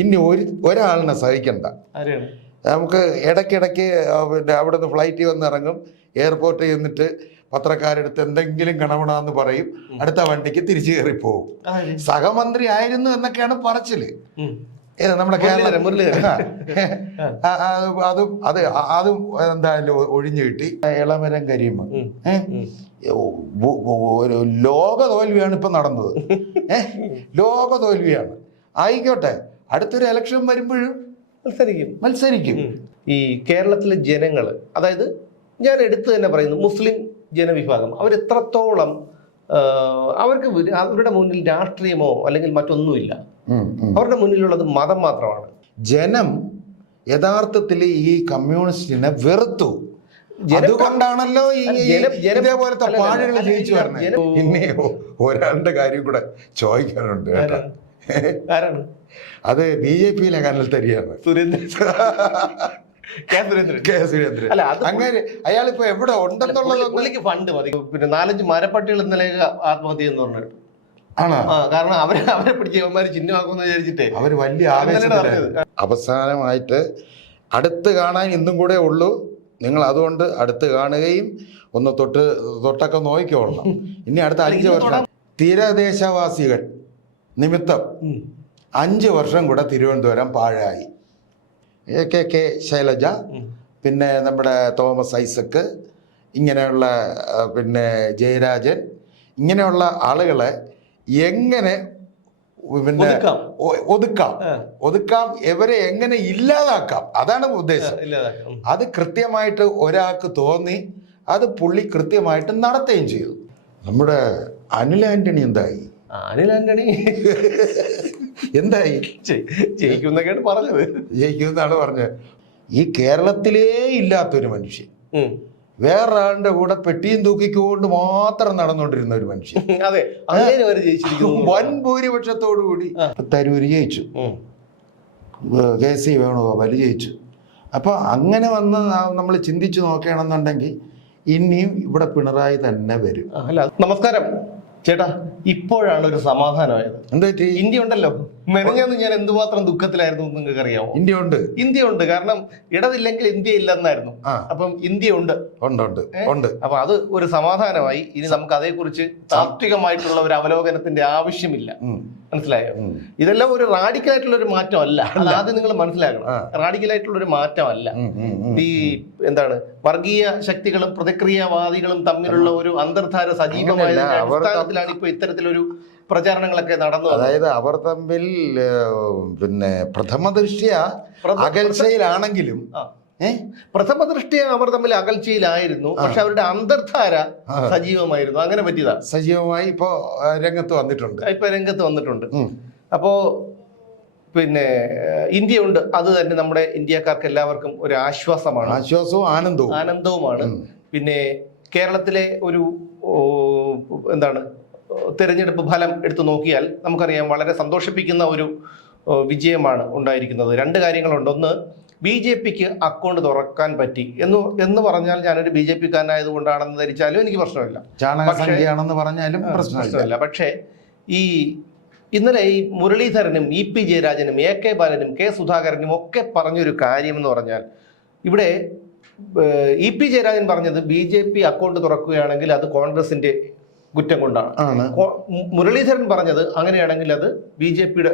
ഇനി ഒരാളിനെ സഹിക്കണ്ട. നമുക്ക് ഇടയ്ക്കിടയ്ക്ക് പിന്നെ അവിടെ നിന്ന് ഫ്ലൈറ്റിൽ വന്നിറങ്ങും, എയർപോർട്ടിൽ ചെന്നിട്ട് പത്രക്കാരെടുത്ത് എന്തെങ്കിലും കണവണാന്ന് പറയും, അടുത്ത വണ്ടിക്ക് തിരിച്ചു കയറിപ്പോവും. സഹമന്ത്രി ആയിരുന്നു എന്നൊക്കെയാണ് പറച്ചില്. നമ്മുടെ അതും എന്തായാലും ഒഴിഞ്ഞു കിട്ടി. ഇളമരം കരീം ഒരു ലോക തോൽവിയാണ് ഇപ്പൊ നടന്നത്. ലോക തോൽവിയാണ്. ആയിക്കോട്ടെ, അടുത്തൊരു ഇലക്ഷൻ വരുമ്പോഴും മത്സരിക്കും. ഈ കേരളത്തിലെ ജനങ്ങൾ, അതായത് ഞാൻ എടുത്തു തന്നെ പറയുന്നു, മുസ്ലിം ജനവിഭാഗം അവരെത്രത്തോളം അവർക്ക് അവരുടെ മുന്നിൽ രാഷ്ട്രീയമോ അല്ലെങ്കിൽ മറ്റൊന്നുമില്ല. അവരുടെ മുന്നിലുള്ളത് മതം മാത്രമാണ്. ജനം യഥാർത്ഥത്തിൽ ഈ കമ്മ്യൂണിസ്റ്റിനെ വെറുത്തു. അതുകൊണ്ടാണല്ലോ ഇതേപോലത്തെ പാടുകൾ ജയിച്ചു വരുന്നത്. പിന്നെ ഒരാളുടെ കാര്യം കൂടെ ചോദിക്കാനുണ്ട് കേട്ടോ. അത് BJP കനൽ തരികയാണ്, കെ സുരേന്ദ്രൻ. അങ്ങനെ അയാളിപ്പോ എവിടെ ഉണ്ടെന്നുള്ളത് ഫണ്ട് മതി. പിന്നെ 4-5 മരപ്പട്ടികൾ ഇന്നലെ ആത്മഹത്യ എന്ന് പറഞ്ഞിട്ട് ആണോ? കാരണം അവരെ പിടിച്ച് ഇവന്മാര് ചിഹ്നമാക്കുമെന്ന് വിചാരിച്ചിട്ടേ അവര് വലിയ ആവേശത്തിലാണ്. അവസാനമായിട്ട് അടുത്ത് കാണാൻ ഇന്നും കൂടെ ഉള്ളൂ. നിങ്ങൾ അതുകൊണ്ട് അടുത്ത് കാണുകയും ഒന്ന് തൊട്ടൊക്കെ നോക്കിക്കൊള്ളണം. ഇനി അടുത്ത 5 വർഷം തീരദേശവാസികൾ നിമിത്തം 5 വർഷം കൂടെ തിരുവനന്തപുരം പാഴായി. കെ ശൈലജ, പിന്നെ നമ്മുടെ തോമസ് ഐസക്ക്, ഇങ്ങനെയുള്ള പിന്നെ ജയരാജൻ, ഇങ്ങനെയുള്ള ആളുകളെ എങ്ങനെ പിന്നെ ഒതുക്കാം, ഇവരെ എങ്ങനെ ഇല്ലാതാക്കാം, അതാണ് ഉദ്ദേശം. അത് കൃത്യമായിട്ട് ഒരാൾക്ക് തോന്നി, അത് പുള്ളി കൃത്യമായിട്ട് നടത്തുകയും ചെയ്തു. നമ്മുടെ അനിൽ ആന്റണി എന്തായി? അനിൽ ആന്റണി എന്തായി? ജയിക്കുന്നൊക്കെയാണ് പറഞ്ഞത്. ജയിക്കുമെന്നാണ് പറഞ്ഞത്. ഈ കേരളത്തിലേ ഇല്ലാത്തൊരു മനുഷ്യൻ, വേറൊരാളുടെ കൂടെ പെട്ടിയും തൂക്കിക്കൊണ്ട് മാത്രം നടന്നുകൊണ്ടിരുന്ന ഒരു മനുഷ്യൻ. അതെ, വൻ ഭൂരിപക്ഷത്തോടു കൂടി തരൂര് ജയിച്ചു, KC വേണുഗോപാൽ ജയിച്ചു. അപ്പൊ അങ്ങനെ വന്ന് നമ്മൾ ചിന്തിച്ചു നോക്കുകയാണെന്നുണ്ടെങ്കിൽ ഇനിയും ഇവിടെ പിണറായി തന്നെ വരും. നമസ്കാരം ചേട്ടാ, ഇപ്പോഴാണ് ഒരു സമാധാനമായത്. എന്താ ഇന്ത്യ ഉണ്ടല്ലോ. മെനഞ്ഞാന്ന് ഞാൻ എന്തുമാത്രം ദുഃഖത്തിലായിരുന്നു നിങ്ങൾക്ക് അറിയാമോ? ഇന്ത്യ ഉണ്ട്. കാരണം ഇടതില്ലെങ്കിൽ ഇന്ത്യ ഇല്ലെന്നായിരുന്നു. അപ്പം ഇന്ത്യ ഉണ്ട്. അപ്പൊ അത് ഒരു സമാധാനമായി. ഇനി നമുക്ക് അതേക്കുറിച്ച് താത്വികമായിട്ടുള്ള ഒരു അവലോകനത്തിന്റെ ആവശ്യമില്ല. മനസ്സിലായോ? ഇതെല്ലാം ഒരു റാഡിക്കലായിട്ടുള്ള ഒരു മാറ്റമല്ല. അത് ആദ്യം നിങ്ങൾ മനസ്സിലാക്കണം. റാഡിക്കലായിട്ടുള്ള ഒരു മാറ്റമല്ല. ഈ എന്താണ്, വർഗീയ ശക്തികളും പ്രതിക്രിയാവാദികളും തമ്മിലുള്ള ഒരു അന്തർധാര സജീവമായതിന്റെ അടിസ്ഥാനത്തിലാണ് ഇപ്പൊ ഇത്തരത്തിലൊരു പ്രചാരണങ്ങളൊക്കെ നടന്നു. അതായത് അവർ തമ്മിൽ പിന്നെ പ്രഥമ ദൃഷ്ട്യ അകൽച്ചയിലാണെങ്കിലും പ്രഥമ ദൃഷ്ട്യ അവർ തമ്മിൽ അകൽച്ചയിലായിരുന്നു. പക്ഷെ അവരുടെ അന്തർധാര സജീവമായിരുന്നു. അങ്ങനെ പറ്റിയതാ. സജീവമായി ഇപ്പോ രംഗത്ത് വന്നിട്ടുണ്ട്. അപ്പോ പിന്നെ ഇന്ത്യ ഉണ്ട്. അത് തന്നെ നമ്മുടെ ഇന്ത്യക്കാർക്ക് എല്ലാവർക്കും ഒരു ആശ്വാസമാണ്, ആശ്വാസവും ആനന്ദവുമാണ്. പിന്നെ കേരളത്തിലെ ഒരു എന്താണ് തെരഞ്ഞെടുപ്പ് ഫലം എടുത്തു നോക്കിയാൽ നമുക്കറിയാം, വളരെ സന്തോഷിപ്പിക്കുന്ന ഒരു വിജയമാണ് ഉണ്ടായിരിക്കുന്നത്. 2 കാര്യങ്ങളുണ്ട്. ഒന്ന്, BJPക്ക് അക്കൗണ്ട് തുറക്കാൻ പറ്റി എന്ന് പറഞ്ഞാൽ ഞാനൊരു BJPക്കാരനായത് കൊണ്ടാണെന്ന് ധരിച്ചാലും എനിക്ക് പ്രശ്നമില്ല, പറഞ്ഞാലും പ്രശ്നമില്ല. പക്ഷേ ഈ ഇന്നലെ ഈ മുരളീധരനും EP ജയരാജനും AK ബാലനും K സുധാകരനും ഒക്കെ പറഞ്ഞൊരു കാര്യം എന്ന് പറഞ്ഞാൽ, ഇവിടെ EP ജയരാജൻ പറഞ്ഞത് BJP അക്കൗണ്ട് തുറക്കുകയാണെങ്കിൽ അത് കോൺഗ്രസിന്റെ കുറ്റം കൊണ്ടാണ്. മുരളീധരൻ പറഞ്ഞത് അങ്ങനെയാണെങ്കിൽ അത് BJPയുടെ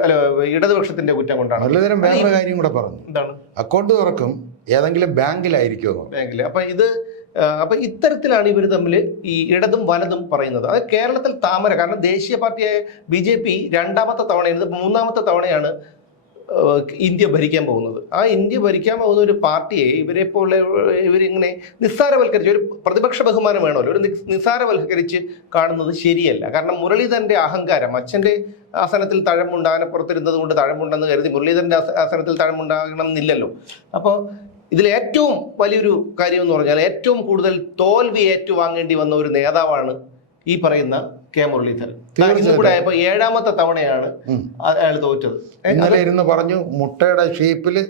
ഇടതുപക്ഷത്തിന്റെ കുറ്റം കൊണ്ടാണ്. മുരളീധരൻ വേറൊരു കാര്യം കൂടെ പറഞ്ഞു. എന്താണ്? അക്കൗണ്ട് തുറക്കും ഏതെങ്കിലും ബാങ്കിലായിരിക്കുമോ? ബാങ്കിൽ. അപ്പൊ ഇത്തരത്തിലാണ് ഇവർ തമ്മിൽ ഈ ഇടതും വലതും പറയുന്നത്. അത് കേരളത്തിൽ താമര. കാരണം ദേശീയ പാർട്ടിയായ BJP 2ാമത്തെ തവണയാണ്, 3ാമത്തെ തവണയാണ് ഇന്ത്യ ഭരിക്കാൻ പോകുന്നത്. ആ ഇന്ത്യ ഭരിക്കാൻ പോകുന്ന ഒരു പാർട്ടിയെ ഇവരിങ്ങനെ നിസ്സാരവൽക്കരിച്ച്, ഒരു പ്രതിപക്ഷ ബഹുമാനം വേണമല്ലോ, ഒരു നിസ്സാരവൽക്കരിച്ച് കാണുന്നത് ശരിയല്ല. കാരണം മുരളീധരന്റെ അഹങ്കാരം, അച്ഛന്റെ ആസനത്തിൽ തഴമ്പുണ്ട്, ആനപ്പുറത്തിരുന്നത് കൊണ്ട് തഴമ്പുണ്ടെന്ന് കരുതി മുരളീധരന്റെ ആസനത്തിൽ തഴമ്പുണ്ടാകണം എന്നില്ലല്ലോ. അപ്പോൾ ഇതിൽ ഏറ്റവും വലിയൊരു കാര്യം എന്ന് പറഞ്ഞാൽ, ഏറ്റവും കൂടുതൽ തോൽവി ഏറ്റുവാങ്ങേണ്ടി വന്ന ഒരു നേതാവാണ് ഈ പറയുന്ന K മുരളീധരൻ. കൂടെ ആയപ്പോ 7ാമത്തെ തവണയാണ് അയാൾ തോറ്റത്. ഇന്നലെ ഇരുന്ന് പറഞ്ഞു മുട്ടയുടെ ഷേപ്പില്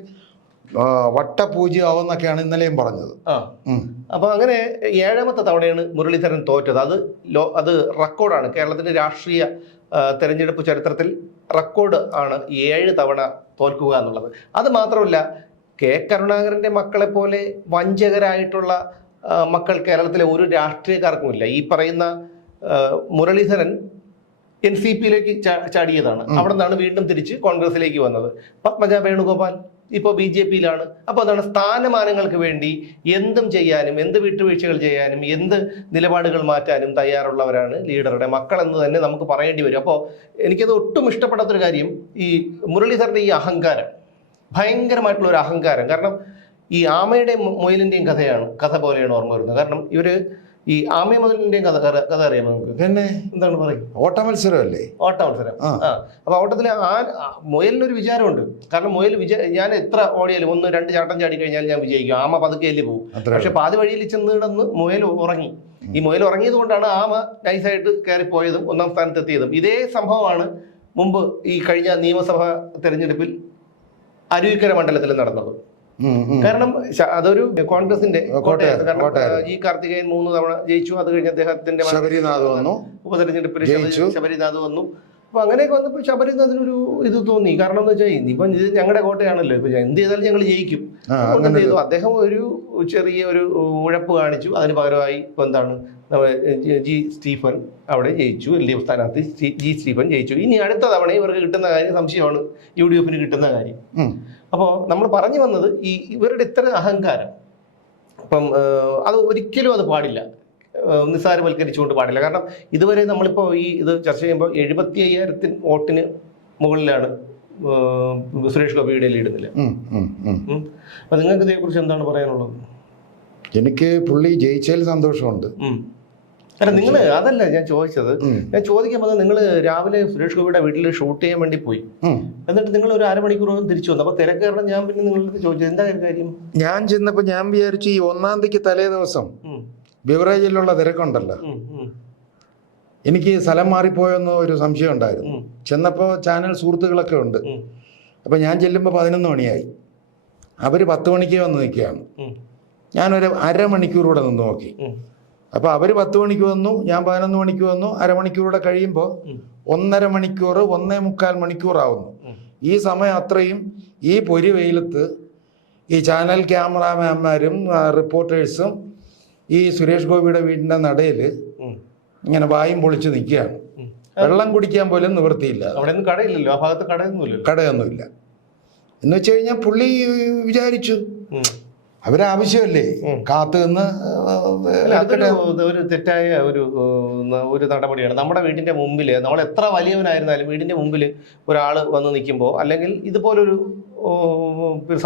വട്ടപൂജ്യമാവുന്നൊക്കെയാണ് ഇന്നലെയും പറഞ്ഞത്. അപ്പൊ അങ്ങനെ 7ാമത്തെ തവണയാണ് മുരളീധരൻ തോറ്റത്. അത് റെക്കോർഡാണ് കേരളത്തിന്റെ രാഷ്ട്രീയ തെരഞ്ഞെടുപ്പ് ചരിത്രത്തിൽ റെക്കോർഡ് ആണ് 7 തവണ തോൽക്കുക എന്നുള്ളത്. അത് മാത്രമല്ല, കെ കരുണാകരന്റെ മക്കളെ പോലെ വഞ്ചകരായിട്ടുള്ള മക്കൾ കേരളത്തിലെ ഒരു രാഷ്ട്രീയക്കാർക്കുമില്ല. ഈ പറയുന്ന മുരളീധരൻ NCP-യിലേക്ക് ചാടിയതാണ്. അവിടെ നിന്നാണ് വീണ്ടും തിരിച്ച് കോൺഗ്രസിലേക്ക് വന്നത്. പത്മജ വേണുഗോപാൽ ഇപ്പോൾ BJP-യിലാണ്. അപ്പോൾ അതാണ്, സ്ഥാനമാനങ്ങൾക്ക് വേണ്ടി എന്തും ചെയ്യാനും എന്ത് വിട്ടുവീഴ്ചകൾ ചെയ്യാനും എന്ത് നിലപാടുകൾ മാറ്റാനും തയ്യാറുള്ളവരാണ് ലീഡറുടെ മക്കൾ എന്ന് തന്നെ നമുക്ക് പറയേണ്ടി വരും. അപ്പോൾ എനിക്കത് ഒട്ടും ഇഷ്ടപ്പെടാത്തൊരു കാര്യം ഈ മുരളീധരൻ്റെ ഈ അഹങ്കാരം, ഭയങ്കരമായിട്ടുള്ള ഒരു അഹങ്കാരം. കാരണം ഈ ആമയുടെയും മുയലിൻ്റെയും കഥ പോലെയാണ് ഓർമ്മ വരുന്നത്. കാരണം ഇവര് ഈ ആമയും മുതലിന്റെയും കഥ അറിയാം നമുക്ക്. പിന്നെ എന്താണ് പറയും, ഓട്ട മത്സരമല്ലേ? ഓട്ട മത്സരം. അപ്പൊ ഓട്ടത്തില് മുയലിനൊരു വിചാരമുണ്ട്. കാരണം മുയൽ ഞാൻ എത്ര ഓടിയാലും 1-2 ചാട്ടം ചാടി കഴിഞ്ഞാൽ ഞാൻ വിജയിക്കും. ആമ പതുക്കെയല്ലേ പോകും. പക്ഷെ പാതി വഴിയിൽ ചെന്ന് കിടന്ന് മുയൽ ഉറങ്ങി. ഈ മുയൽ ഉറങ്ങിയത് കൊണ്ടാണ് ആമ നൈസായിട്ട് കയറിപ്പോയതും 1ാം സ്ഥാനത്തെത്തിയതും. ഇതേ സംഭവമാണ് മുമ്പ് ഈ കഴിഞ്ഞ നിയമസഭാ തെരഞ്ഞെടുപ്പിൽ അരുവിക്കര മണ്ഡലത്തിൽ നടന്നത്. കാരണം അതൊരു കോൺഗ്രസിന്റെ കോട്ടയാണ്. കാരണം ഈ കാർത്തികേയൻ 3 തവണ ജയിച്ചു. അത് കഴിഞ്ഞ് അദ്ദേഹത്തിന്റെ ഉപതെരഞ്ഞെടുപ്പിൽ ശബരിനാഥ് വന്നു. അപ്പൊ അങ്ങനെയൊക്കെ വന്നപ്പോൾ ശബരിനാഥിനൊരു ഇത് തോന്നി. കാരണം എന്ന് വെച്ചാൽ ഇനിയിപ്പം ഇത് ഞങ്ങളുടെ കോട്ടയാണല്ലോ, ഇപ്പൊ എന്ത് ചെയ്താലും ഞങ്ങൾ ജയിക്കും. എന്ത് ചെയ്തു, അദ്ദേഹം ഒരു ചെറിയ ഒരു ഉഴപ്പ് കാണിച്ചു. അതിന് പകരമായി ഇപ്പൊ എന്താണ്, ജി സ്റ്റീഫൻ അവിടെ ജയിച്ചു. LDF സ്ഥാനാർത്ഥി ജി സ്റ്റീഫൻ ജയിച്ചു. ഇനി അടുത്ത തവണ ഇവർക്ക് കിട്ടുന്ന കാര്യം സംശയമാണ്, UDF-ന് കിട്ടുന്ന കാര്യം. അപ്പോൾ നമ്മൾ പറഞ്ഞു വന്നത് ഈ ഇവരുടെ ഇത്ര അഹങ്കാരം, അപ്പം അത് ഒരിക്കലും അത് പാടില്ല, നിസ്സാരവൽക്കരിച്ചുകൊണ്ട് പാടില്ല. കാരണം ഇതുവരെ നമ്മളിപ്പോൾ ഈ ഇത് ചർച്ച ചെയ്യുമ്പോൾ 75,000 വോട്ടിന് മുകളിലാണ് സുരേഷ് ഗോപിയുടെ ലീഡ് നില. അപ്പം നിങ്ങൾക്ക് ഇതേക്കുറിച്ച് എന്താണ് പറയാനുള്ളത്? എനിക്ക് പുള്ളി ജയിച്ചതിൽ സന്തോഷമുണ്ട്. അല്ല, നിങ്ങൾ അതല്ല ഞാൻ ചോദിച്ചത്. ഞാൻ ചോദിക്കാൻ വന്നത്, നിങ്ങൾ രാവിലെ സുരേഷ് ഗോപിയുടെ വീട്ടിൽ ഷൂട്ട് ചെയ്യാൻ വേണ്ടി പോയി, എന്നിട്ട് നിങ്ങൾ ഒരു അരമണിക്കൂറൊന്നും തിരിച്ചു വന്നു. അപ്പൊ തിരക്ക് കാരണം ഞാൻ പിന്നെ നിങ്ങളോട് ചോദിച്ചത് എന്താ കാര്യം? ഞാൻ ചെന്നപ്പോ ഞാൻ വിചാരിച്ചു ഈ 1-ാം തീയതിക്ക് തലേ ദിവസം ബിവറേജിലുള്ള തിരക്കുണ്ടല്ലോ, എനിക്ക് സ്ഥലം മാറിപ്പോയെന്നോ ഒരു സംശയം ഉണ്ടായിരുന്നു. ചെന്നപ്പോൾ ചാനൽ സുഹൃത്തുക്കളൊക്കെ ഉണ്ട്. അപ്പൊ ഞാൻ ചെല്ലുമ്പോൾ 11 മണിയായി. അവര് 10 മണിക്ക് വന്ന് നിൽക്കുകയാണ്. ഞാനൊരു അരമണിക്കൂറൂടെ നിന്ന് നോക്കി. അപ്പൊ അവര് 10 മണിക്ക് വന്നു, ഞാൻ 11 മണിക്ക് വന്നു. അരമണിക്കൂറൂടെ കഴിയുമ്പോൾ 1.5 മണിക്കൂർ 1.25 മണിക്കൂറാവുന്നു. ഈ സമയം അത്രയും ഈ പൊരി വെയിലത്ത് ഈ ചാനൽ ക്യാമറാമാന്മാരും റിപ്പോർട്ടേഴ്സും ഈ സുരേഷ് ഗോപിയുടെ വീടിന്റെ നടയിൽ ഇങ്ങനെ വായും പൊളിച്ച് നിൽക്കുകയാണ്. വെള്ളം കുടിക്കാൻ പോലും നിവൃത്തിയില്ല. കടയില്ലല്ലോ, ആ ഭാഗത്ത് കടയൊന്നുമില്ല. എന്ന് വെച്ച് കഴിഞ്ഞാൽ പുള്ളി വിചാരിച്ചു അവരാവശ്യമല്ലേ കാത്തു നിന്ന്. ഒരു തെറ്റായ ഒരു നടപടിയാണ്. നമ്മുടെ വീടിന്റെ മുമ്പിൽ, നമ്മൾ എത്ര വലിയവനായിരുന്നാലും വീടിന്റെ മുമ്പിൽ ഒരാൾ വന്ന് നിൽക്കുമ്പോൾ, അല്ലെങ്കിൽ ഇതുപോലൊരു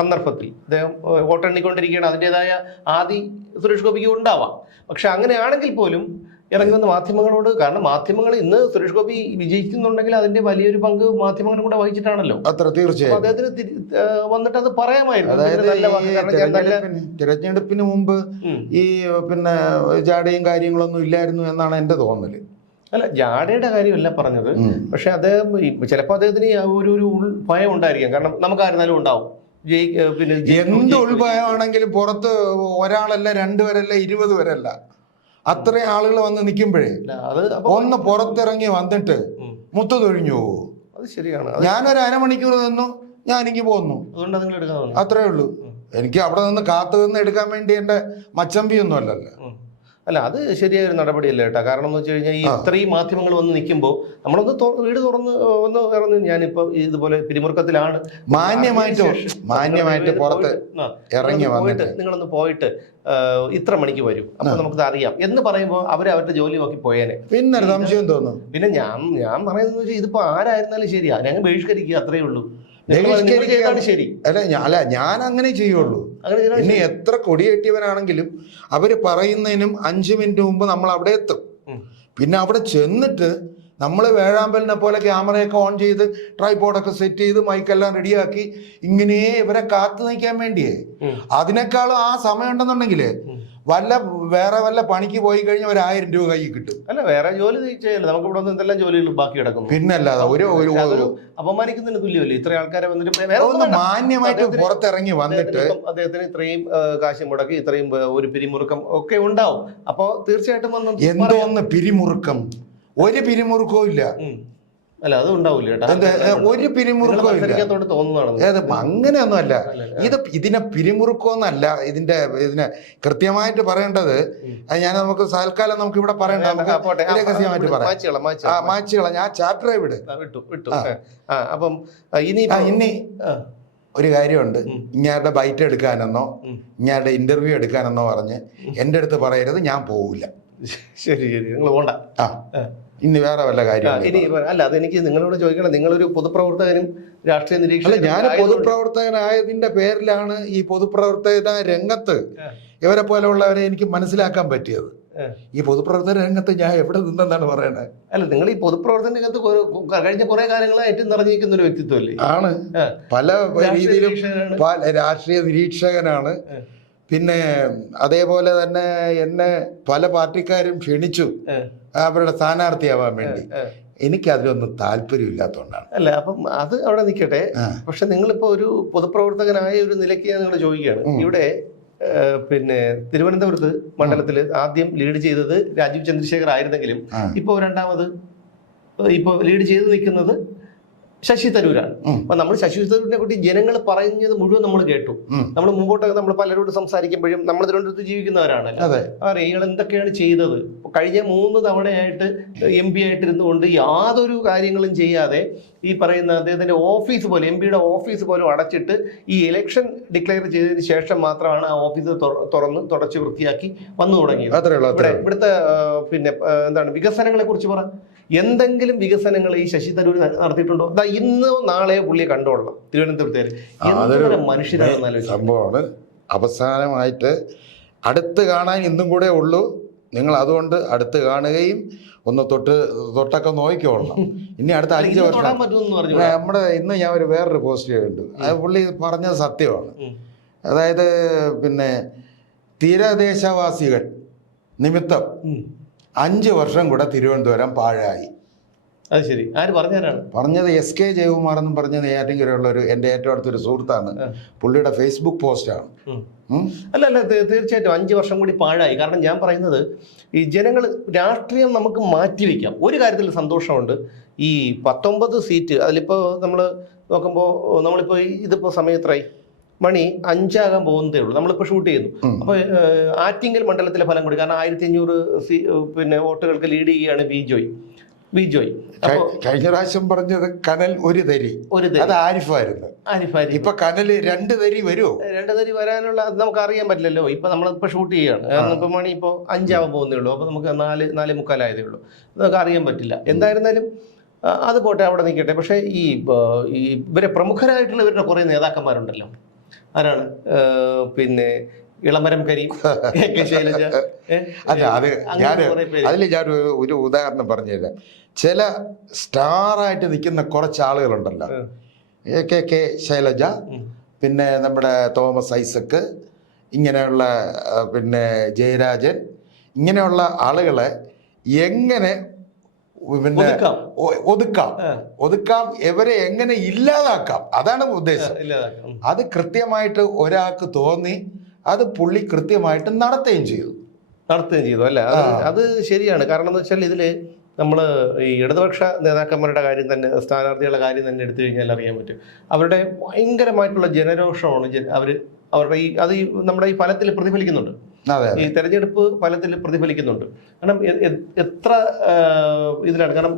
സന്ദർഭത്തിൽ അദ്ദേഹം വോട്ടെണ്ണിക്കൊണ്ടിരിക്കുകയാണ്, അതിൻ്റെതായ ആദി സുരേഷ് ഗോപിക്ക് ഉണ്ടാവാം. പക്ഷെ അങ്ങനെയാണെങ്കിൽ പോലും ഇറങ്ങി വന്ന മാധ്യമങ്ങളോട്, കാരണം മാധ്യമങ്ങൾ ഇന്ന് സുരേഷ് ഗോപി വിജയിക്കുന്നുണ്ടെങ്കിൽ അതിന്റെ വലിയൊരു പങ്ക് മാധ്യമങ്ങളും കൂടെ വഹിച്ചിട്ടാണല്ലോ. അത്ര തീർച്ചയായും അദ്ദേഹത്തിന് വന്നിട്ട് അത് പറയാമായിരുന്നു. തിരഞ്ഞെടുപ്പിന് മുമ്പ് ഈ പിന്നെ ജാടയും കാര്യങ്ങളൊന്നും ഇല്ലായിരുന്നു എന്നാണ് എന്റെ തോന്നല്. അല്ല, ജാടയുടെ കാര്യമല്ല പറഞ്ഞത്. പക്ഷെ അദ്ദേഹം ചിലപ്പോൾ അദ്ദേഹത്തിന് ഒരു ഭയം ഉണ്ടായിരിക്കാം. കാരണം നമുക്കായിരുന്നാലും ഉണ്ടാവും. പിന്നെ എന്ത് ഉൾഭയമാണെങ്കിലും പുറത്ത് ഒരാളല്ല, 2 പേരല്ല, 20 പേരല്ല, അത്രയും ആളുകൾ വന്ന് നിൽക്കുമ്പോഴേ ഒന്ന് പുറത്തിറങ്ങി വന്നിട്ട് മുത്തു തൊഴിഞ്ഞു പോകും. അത് ശരിയാണ്. ഞാനൊരു അരമണിക്കൂർ നിന്നു, ഞാൻ എനിക്ക് പോന്നു. അത്രേ ഉള്ളൂ. എനിക്ക് അവിടെ നിന്ന് കാത്തു നിന്ന് എടുക്കാൻ വേണ്ടി എന്റെ മച്ചമ്പിയൊന്നും അല്ലല്ലോ. അല്ല, അത് ശരിയായ ഒരു നടപടിയല്ല കേട്ടോ. കാരണം എന്ന് വെച്ച് കഴിഞ്ഞാൽ ഈ ഇത്രയും മാധ്യമങ്ങൾ വന്ന് നിൽക്കുമ്പോൾ നമ്മളൊന്ന് വീട് ഒന്ന് ഇറങ്ങി, ഞാനിപ്പോൾ ഇതുപോലെ പിരിമുറുക്കത്തിലാണ്, മാന്യമായിട്ട് പുറത്ത് ഇറങ്ങി വന്നിട്ട് നിങ്ങളൊന്ന് പോയിട്ട് ഇത്ര മണിക്ക് വരും, അപ്പൊ നമുക്കത് അറിയാം എന്ന് പറയുമ്പോൾ അവരുടെ ജോലി നോക്കി പോയേനെ. പിന്നെ സംശയം തോന്നും. പിന്നെ ഞാൻ പറയുന്നത് വെച്ചാൽ ഇതിപ്പോ ആരായിരുന്നാലും ശരിയാ, ഞങ്ങൾ ബഹിഷ്കരിക്കുക, അത്രേ ഉള്ളൂ. ശരി അല്ല, ഞാൻ അങ്ങനെ ചെയ്യുള്ളൂ. ഇനി എത്ര കൊടിയേറ്റിയവരാണെങ്കിലും അവര് പറയുന്നതിനും 5 മിനിറ്റ് മുമ്പ് നമ്മൾ അവിടെ എത്തും. പിന്നെ അവിടെ ചെന്നിട്ട് നമ്മൾ വേഴാമ്പലിനെ പോലെ ക്യാമറയൊക്കെ ഓൺ ചെയ്ത് ട്രൈപോഡൊക്കെ സെറ്റ് ചെയ്ത് മൈക്കെല്ലാം റെഡിയാക്കി ഇങ്ങനെ ഇവരെ കാത്തു നിൽക്കാൻ വേണ്ടിയേ. അതിനേക്കാളും ആ സമയം ഉണ്ടെന്നുണ്ടെങ്കില് വേറെ വല്ല പണിക്ക് പോയി കഴിഞ്ഞാൽ 1000 രൂപ കയ്യിൽ കിട്ടും. അല്ല, വേറെ ജോലി ചെയ്യല്ലേ, നമുക്ക് ഇവിടെ എന്തെല്ലാം ജോലികൾ ബാക്കി കിടക്കും. പിന്നല്ലാതെ ഒരു അപമാനിക്കുന്നതിന് തുല്യമല്ലേ ഇത്രയും ആൾക്കാരെ വന്നിട്ട് മാന്യമായിട്ട് പുറത്തിറങ്ങി വന്നിട്ട് അദ്ദേഹത്തിന് ഇത്രയും കാശ് മുടക്കി ഇത്രയും ഒരു പിരിമുറുക്കം ഒക്കെ ഉണ്ടാവും. അപ്പൊ തീർച്ചയായിട്ടും എന്തോന്ന് പിരിമുറുക്കം? ഒരു പിരിമുറുക്കവും ഇല്ല. അല്ല അത് ഉണ്ടാവില്ല ഒരു പിരിമുറുക്കവും ഇല്ല. തോന്നുന്നതാണ്. അങ്ങനെയൊന്നും അല്ല. ഇതിനെ പിരിമുറുക്കമൊന്നല്ല. ഇതിനെ കൃത്യമായിട്ട് പറയേണ്ടത് ഞാൻ നമുക്ക് തൽക്കാലം നമുക്ക് ഇവിടെ പറയണ്ട, നമുക്ക് രഹസ്യമായിട്ട് പറയാം. മാച്ചുകള ഞാൻ ചാപ്റ്ററെ വിട്ടു. അപ്പം ഇനി ഒരു കാര്യമുണ്ട്, ഇങ്ങാരുടെ ബൈറ്റ് എടുക്കാനെന്നോ ഇങ്ങാരുടെ ഇന്റർവ്യൂ എടുക്കാനെന്നോ പറഞ്ഞ് എൻ്റെ അടുത്ത് പറയരുത്, ഞാൻ പോവില്ല. ശരി നിങ്ങൾ പോണ്ട. ഇനി വേറെ വല്ല കാര്യം ഇനി അല്ല, അതെനിക്ക് നിങ്ങളോട് ചോദിക്കണം. നിങ്ങളൊരു പൊതുപ്രവർത്തകനും രാഷ്ട്രീയ നിരീക്ഷകനും. ഞാൻ പൊതുപ്രവർത്തകനായതിന്റെ പേരിലാണ് ഈ പൊതുപ്രവർത്തക രംഗത്ത് ഇവരെ പോലെയുള്ളവരെ എനിക്ക് മനസ്സിലാക്കാൻ പറ്റിയത്. ഈ പൊതുപ്രവർത്തന രംഗത്ത് ഞാൻ എവിടെ നിന്നെന്നാണ് പറയണത്? അല്ല, നിങ്ങൾ ഈ പൊതുപ്രവർത്തന രംഗത്ത് കഴിഞ്ഞ കുറെ കാലങ്ങളായിട്ട് നിറഞ്ഞിരിക്കുന്ന ഒരു വ്യക്തിത്വമല്ലേ? ആണ്, പല രീതിയിലും രാഷ്ട്രീയ നിരീക്ഷകനാണ്. പിന്നെ അതേപോലെ തന്നെ എന്നെ പല പാർട്ടിക്കാരും ക്ഷണിച്ചു അവരുടെ സ്ഥാനാർത്ഥിയാവാൻ വേണ്ടി. എനിക്ക് അതിലൊന്നും താല്പര്യമില്ലാത്തതുകൊണ്ടാണ്. അല്ല, അപ്പം അത് അവിടെ നിൽക്കട്ടെ. പക്ഷെ നിങ്ങളിപ്പോ ഒരു പൊതുപ്രവർത്തകനായ ഒരു നിലയ്ക്ക് ഞാൻ നിങ്ങൾ ചോദിക്കുകയാണ്. ഇവിടെ പിന്നെ തിരുവനന്തപുരത്ത് മണ്ഡലത്തിൽ ആദ്യം ലീഡ് ചെയ്തത് രാജീവ് ചന്ദ്രശേഖർ ആയിരുന്നെങ്കിലും ഇപ്പോൾ രണ്ടാമത് ഇപ്പോൾ ലീഡ് ചെയ്ത് നിൽക്കുന്നത് ശശി തരൂരാണ്. അപ്പൊ നമ്മൾ ശശി തരൂരിനെ കുറിച്ച് ജനങ്ങൾ പറയുന്നത് മുഴുവൻ നമ്മൾ കേട്ടു. നമ്മൾ മുമ്പോട്ടൊക്കെ നമ്മൾ പലരോട് സംസാരിക്കുമ്പോഴും നമ്മൾ തിരുവനന്തപുരത്ത് ജീവിക്കുന്നവരാണ്. അറിയാം ഇയാൾ എന്തൊക്കെയാണ് ചെയ്തത്. കഴിഞ്ഞ 3 തവണയായിട്ട് MP ആയിട്ടിരുന്നുകൊണ്ട് യാതൊരു കാര്യങ്ങളും ചെയ്യാതെ ഈ പറയുന്ന അദ്ദേഹത്തിന്റെ ഓഫീസ് പോലും, MP-യുടെ ഓഫീസ് പോലും അടച്ചിട്ട് ഈ ഇലക്ഷൻ ഡിക്ലെയർ ചെയ്തതിന് ശേഷം മാത്രമാണ് ആ ഓഫീസ് തുറന്ന് തുടച്ച് വൃത്തിയാക്കി വന്നു തുടങ്ങിയത്. ഇവിടുത്തെ പിന്നെ എന്താണ് വികസനങ്ങളെ കുറിച്ച് പറ. എന്തെങ്കിലും വികസനങ്ങൾ ഈ ശശി തരൂർ നടത്തിയിട്ടുണ്ടോ? ഇന്നോ നാളെയോ പുള്ളിയെ കണ്ടോളാം തിരുവനന്തപുരത്തേക്ക്. മനുഷ്യരാണ് സംഭവമാണ്. അവസാനമായിട്ട് അടുത്ത് കാണാൻ ഇന്നും കൂടെ ഉള്ളൂ. നിങ്ങൾ അതുകൊണ്ട് അടുത്ത് കാണുകയും ഒന്ന് തൊട്ടൊക്കെ നോക്കിക്കോളണം. ഇനി അടുത്ത 5 വർഷം നമ്മുടെ ഇന്ന് ഞാൻ വേറൊരു പോസ്റ്റ് ചെയ്തിട്ടുണ്ട്. അത് പുള്ളി പറഞ്ഞത് സത്യമാണ്. അതായത് പിന്നെ തീരദേശവാസികൾ നിമിത്തം 5 വർഷം കൂടെ തിരുവനന്തപുരം പാഴായി. അത് ശരി. ആര് പറഞ്ഞത്? SK ജയകുമാർ എന്നും പറഞ്ഞ നെയ്യാറ്റിൻകരയുള്ള എൻ്റെ ഏറ്റവും അടുത്തൊരു സുഹൃത്താണ്. പുള്ളിയുടെ ഫേസ്ബുക്ക് പോസ്റ്റാണ്. അല്ല തീർച്ചയായിട്ടും 5 വർഷം കൂടി പാഴായി. കാരണം ഞാൻ പറയുന്നത് ഈ ജനങ്ങൾ രാഷ്ട്രീയം നമുക്ക് മാറ്റിവെക്കാം. ഒരു കാര്യത്തിൽ സന്തോഷമുണ്ട്. ഈ 19 സീറ്റ് അതിലിപ്പോൾ നമ്മൾ നോക്കുമ്പോൾ നമ്മളിപ്പോൾ ഇതിപ്പോൾ സമയത്തായി മണി 5 ആകാൻ പോകുന്നതേ ഉള്ളൂ. നമ്മളിപ്പോൾ ഷൂട്ട് ചെയ്യുന്നു. അപ്പോൾ ആറ്റിങ്ങൽ മണ്ഡലത്തിലെ ഫലം കൂടി, കാരണം 1500 പിന്നെ വോട്ടുകൾക്ക് ലീഡ് ചെയ്യുകയാണ് വി ജോയ്. കഴിഞ്ഞ പ്രാവശ്യം പറഞ്ഞത് കനൽ ഒരു തരി, അത് ആരിഫായിരുന്നു. ഇപ്പൊ കനൽ 2 തരി വരുമോ? 2 തരി വരാനുള്ള അത് നമുക്ക് അറിയാൻ പറ്റില്ലല്ലോ. ഇപ്പൊ നമ്മളിപ്പോ ഷൂട്ട് ചെയ്യാണ്. ഇപ്പൊ മണി ഇപ്പോ 5 ആവാൻ പോകുന്നേ ഉള്ളൂ. അപ്പൊ നമുക്ക് 4:45 ആയതേ ഉള്ളൂ. നമുക്ക് അറിയാൻ പറ്റില്ല. എന്തായിരുന്നാലും അത് പോട്ടെ, അവിടെ നിൽക്കട്ടെ. പക്ഷേ ഈ ഇവരെ പ്രമുഖരായിട്ടുള്ള ഇവരുടെ കുറെ നേതാക്കന്മാരുണ്ടല്ലോ. ആരാണ്? പിന്നെ ഇളമരം കരീം, ശൈലജ. അല്ല, അതിൽ ഞാൻ ഒരു ഉദാഹരണം പറഞ്ഞുതരാം. ചില സ്റ്റാറായിട്ട് നിൽക്കുന്ന കുറച്ച് ആളുകളുണ്ടല്ലോ. കെ ശൈലജ, പിന്നെ നമ്മുടെ തോമസ് ഐസക്ക്, ഇങ്ങനെയുള്ള പിന്നെ ജയരാജൻ, ഇങ്ങനെയുള്ള ആളുകളെ എങ്ങനെ പിന്നെ ഒതുക്കാം, ഇവരെ എങ്ങനെ ഇല്ലാതാക്കാം, അതാണ് ഉദ്ദേശം. അത് കൃത്യമായിട്ട് ഒരാൾക്ക് തോന്നി, അത് പുള്ളി കൃത്യമായിട്ട് നടത്തുകയും ചെയ്തു. അല്ല അത് ശരിയാണ്. കാരണം എന്ന് വെച്ചാൽ ഇതില് നമ്മൾ ഈ ഇടതുപക്ഷ നേതാക്കന്മാരുടെ കാര്യം തന്നെ, സ്ഥാനാർത്ഥികളുടെ കാര്യം തന്നെ എടുത്തു കഴിഞ്ഞാൽ അറിയാൻ പറ്റും. അവരുടെ ഭയങ്കരമായിട്ടുള്ള ജനരോഷമാണ് അവരുടെ അത് നമ്മുടെ ഈ ഫലത്തിൽ പ്രതിഫലിക്കുന്നുണ്ട്. ഈ തെരഞ്ഞെടുപ്പ് ഫലത്തിൽ പ്രതിഫലിക്കുന്നുണ്ട്. കാരണം എത്ര ഇതിലാണ്. കാരണം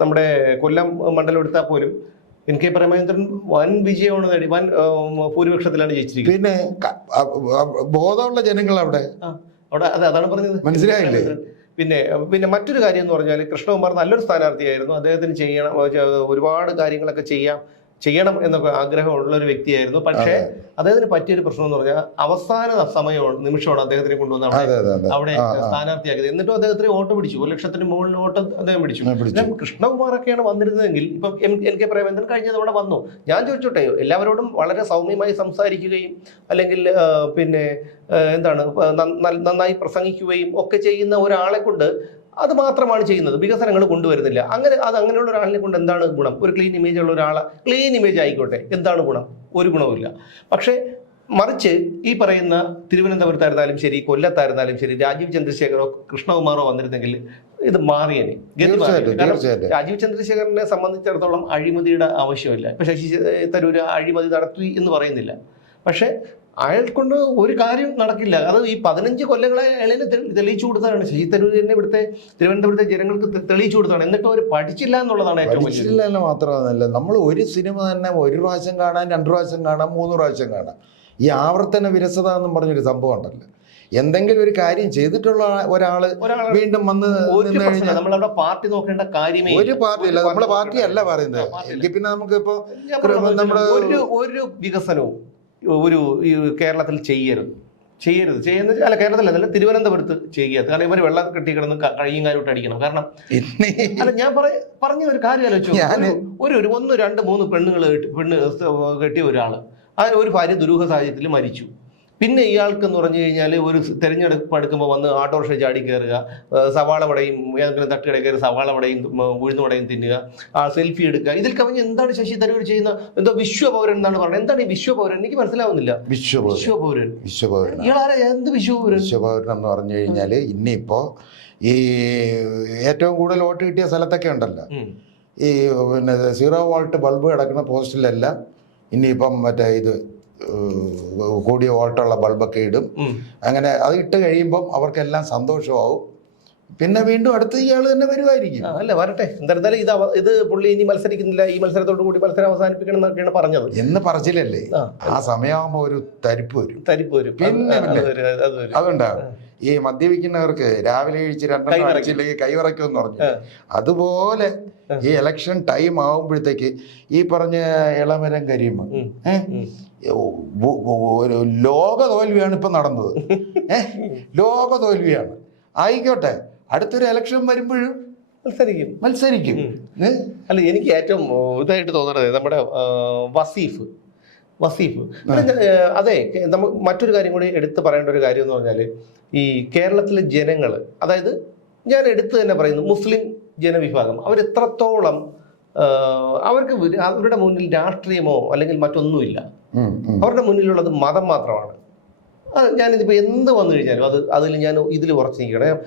നമ്മുടെ കൊല്ലം മണ്ഡലം എടുത്താൽ പോലും NK പ്രേമചന്ദ്രൻ വൻ വിജയമാണ് നേടി, വൻ ഭൂരിപക്ഷത്തിലാണ് ജയിച്ചിരിക്കുന്നത്. പിന്നെ ബോധമുള്ള ജനങ്ങൾ അവിടെ അതാണ് പറഞ്ഞത്, മനസ്സിലായില്ലേ? പിന്നെ മറ്റൊരു കാര്യം എന്ന് പറഞ്ഞാൽ കൃഷ്ണകുമാർ നല്ലൊരു സ്ഥാനാർത്ഥിയായിരുന്നു. അദ്ദേഹത്തിന് ഒരുപാട് കാര്യങ്ങളൊക്കെ ചെയ്യണം എന്നൊക്കെ ആഗ്രഹമുള്ള ഒരു വ്യക്തിയായിരുന്നു. പക്ഷേ അദ്ദേഹത്തിന് പറ്റിയൊരു പ്രശ്നം എന്ന് പറഞ്ഞാൽ അവസാന നിമിഷമാണ് അദ്ദേഹത്തിനെ കൊണ്ടുവന്ന് അവിടെ സ്ഥാനാർത്ഥിയാക്കിയത്. എന്നിട്ടും അദ്ദേഹത്തിന് വോട്ട് പിടിച്ചു. 1 ലക്ഷത്തിന് മുകളിൽ വോട്ട് അദ്ദേഹം പിടിച്ചു. കൃഷ്ണകുമാറൊക്കെയാണ് വന്നിരുന്നതെങ്കിൽ ഇപ്പം NK പ്രേമചന്ദ്രൻ കഴിഞ്ഞ തവണ വന്നു. ഞാൻ ചോദിച്ചോട്ടെ, എല്ലാവരോടും വളരെ സൗമ്യമായി സംസാരിക്കുകയും അല്ലെങ്കിൽ പിന്നെ എന്താണ് നന്നായി പ്രസംഗിക്കുകയും ഒക്കെ ചെയ്യുന്ന ഒരാളെ കൊണ്ട് അത് മാത്രമാണ് ചെയ്യുന്നത്, വികസനങ്ങൾ കൊണ്ടുവരുന്നില്ല. അങ്ങനെയുള്ള ഒരാളിനെ കൊണ്ട് എന്താണ് ഗുണം? ഒരു ക്ലീൻ ഇമേജ് ഉള്ള ഒരാളെ, ക്ലീൻ ഇമേജ് ആയിക്കോട്ടെ, എന്താണ് ഗുണം? ഒരു ഗുണവുമില്ല. പക്ഷേ മറിച്ച് ഈ പറയുന്ന തിരുവനന്തപുരത്തായിരുന്നാലും ശരി, കൊല്ലത്തായിരുന്നാലും ശരി, രാജീവ് ചന്ദ്രശേഖരോ കൃഷ്ണകുമാറോ വന്നിരുന്നെങ്കിൽ ഇത് മാറിയേനെ. രാജീവ് ചന്ദ്രശേഖരനെ സംബന്ധിച്ചിടത്തോളം അഴിമതിയുടെ ആവശ്യമില്ല. ഇപ്പൊ ശശി തരൂർ അഴിമതി നടത്തി എന്ന് പറയുന്നില്ല. പക്ഷെ അയാൾ കൊണ്ട് ഒരു കാര്യം നടക്കില്ല. അത് ഈ 15 കൊല്ലങ്ങളെ അയാളിന് തെളിയിച്ചു കൊടുത്തതാണ്. ശശി തരൂർ തന്നെ ഇവിടുത്തെ തിരുവനന്തപുരത്തെ ജനങ്ങൾക്ക് തെളിയിച്ചു കൊടുത്തതാണ്. എന്നിട്ട് അവർ പഠിച്ചില്ല എന്നുള്ളതാണ് ഏറ്റവും വലിയ. മാത്രമല്ല, നമ്മൾ ഒരു സിനിമ തന്നെ 1 പ്രാവശ്യം കാണാൻ, 2 പ്രാവശ്യം കാണാം, 3 പ്രാവശ്യം കാണാം. ഈ ആവർത്തന വിരസത എന്നും പറഞ്ഞൊരു സംഭവം ഉണ്ടല്ലോ. എന്തെങ്കിലും ഒരു കാര്യം ചെയ്തിട്ടുള്ള ഒരാള് വീണ്ടും വന്ന് നമ്മളവിടെ പാർട്ടി നോക്കേണ്ട കാര്യമേ. ഒരു പാർട്ടി അല്ല, നമ്മളെ പാർട്ടി അല്ല പറയുന്നത്. എങ്കിൽ പിന്നെ നമുക്ക് ഇപ്പോ നമ്മുടെ ഒരു വികസനവും ഒരു കേരളത്തിൽ ചെയ്യരുത്. ചെയ്യുന്ന അല്ല, കേരളത്തിലല്ല, തിരുവനന്തപുരത്ത് ചെയ്യാത്ത. കാരണം ഇവർ വെള്ളം കെട്ടി കിടന്ന് കഴിയും കാലോട്ട് അടിക്കണം. കാരണം അല്ല, ഞാൻ പറഞ്ഞ ഒരു കാര്യം ആലോചിച്ചു. ഒരു 1, 2, 3 പെണ്ണ് കെട്ടിയ ഒരാള്, ഒരു ഭാര്യ ദുരൂഹ സാഹചര്യത്തിൽ മരിച്ചു. പിന്നെ ഇയാൾക്കെന്ന് പറഞ്ഞു കഴിഞ്ഞാൽ ഒരു തെരഞ്ഞെടുപ്പ് എടുക്കുമ്പോൾ വന്ന് ഓട്ടോറിക്ഷ ചാടി കയറുക, സവാള വടയും ഏതെങ്കിലും തട്ടുകട കയറി സവാള വടയും ഉഴുന്നുവടയും തിന്നുക, സെൽഫി എടുക്കുക. ഇതിൽ കവിഞ്ഞ് എന്താണ് ശശി തരൂർ ചെയ്യുന്ന? എന്തോ വിശ്വപൗരൻ എന്നാണ് പറയുന്നത്. എന്താണ് ഈ വിശ്വപൗരൻ? എനിക്ക് മനസ്സിലാവുന്നില്ല. വിശ്വപൗരൻ ഇയാളാരെ? എന്ത് വിശ്വപൗരൻ? വിശ്വപൗരൻ എന്ന് പറഞ്ഞു കഴിഞ്ഞാൽ ഇനിയിപ്പോ ഈ ഏറ്റവും കൂടുതൽ വോട്ട് കിട്ടിയ സ്ഥലത്തൊക്കെ ഉണ്ടല്ലോ, ഈ പിന്നെ 0 വോൾട്ട് ബൾബ് കിടക്കുന്ന പോസ്റ്റിലെല്ലാം ഇനിയിപ്പം മറ്റേ ഇത് കൂടിയ വോൾട്ടുള്ള ബൾബൊക്കെ ഇടും. അങ്ങനെ അത് ഇട്ട് കഴിയുമ്പം അവർക്കെല്ലാം സന്തോഷമാവും. പിന്നെ വീണ്ടും അടുത്ത ഇയാൾ തന്നെ വരുമായിരിക്കും. അല്ല, വരട്ടെ. എന്തായാലും ഇത് പുള്ളി ഇനി മത്സരിക്കുന്നില്ല, ഈ മത്സരത്തോടു കൂടി മത്സരം അവസാനിപ്പിക്കണം എന്നൊക്കെയാണ് പറഞ്ഞത്. എന്ന് പറച്ചില്ലല്ലേ, ആ സമയമാകുമ്പോ ഒരു തരിപ്പ് വരും. പിന്നെ അതുണ്ടാവും. ഈ മദ്യപിക്കുന്നവർക്ക് രാവിലെ കഴിച്ച് 2 കഴിച്ചില്ലെങ്കിൽ കൈവിറക്കുമെന്ന് പറഞ്ഞു. അതുപോലെ ഈ ഇലക്ഷൻ ടൈം ആവുമ്പോഴത്തേക്ക് ഈ പറഞ്ഞ ഇളമരം കരിയുമ്പോ ഒരു ലോക തോൽവിയാണ് ഇപ്പൊ നടന്നത്. ലോക തോൽവിയാണ്. ആയിക്കോട്ടെ, അടുത്തൊരു ഇലക്ഷൻ വരുമ്പോഴും മത്സരിക്കും. അല്ല, എനിക്ക് ഏറ്റവും ഇതായിട്ട് തോന്നുന്നത് നമ്മുടെ വസീഫ്. അതെ, നമുക്ക് മറ്റൊരു കാര്യം കൂടി എടുത്ത് പറയേണ്ട ഒരു കാര്യം എന്ന് പറഞ്ഞാൽ, ഈ കേരളത്തിലെ ജനങ്ങൾ, അതായത് ഞാൻ എടുത്തു തന്നെ പറയുന്നു, മുസ്ലിം ജനവിഭാഗം, അവരെത്രത്തോളം അവർക്ക് അവരുടെ മുന്നിൽ രാഷ്ട്രീയമോ അല്ലെങ്കിൽ മറ്റൊന്നുമില്ല. അവരുടെ മുന്നിലുള്ളത് മതം മാത്രമാണ്. ഞാനിതിപ്പോൾ എന്ത് വന്നു കഴിഞ്ഞാലും അതിൽ ഞാൻ ഇതിൽ ഉറച്ചു നിൽക്കണം.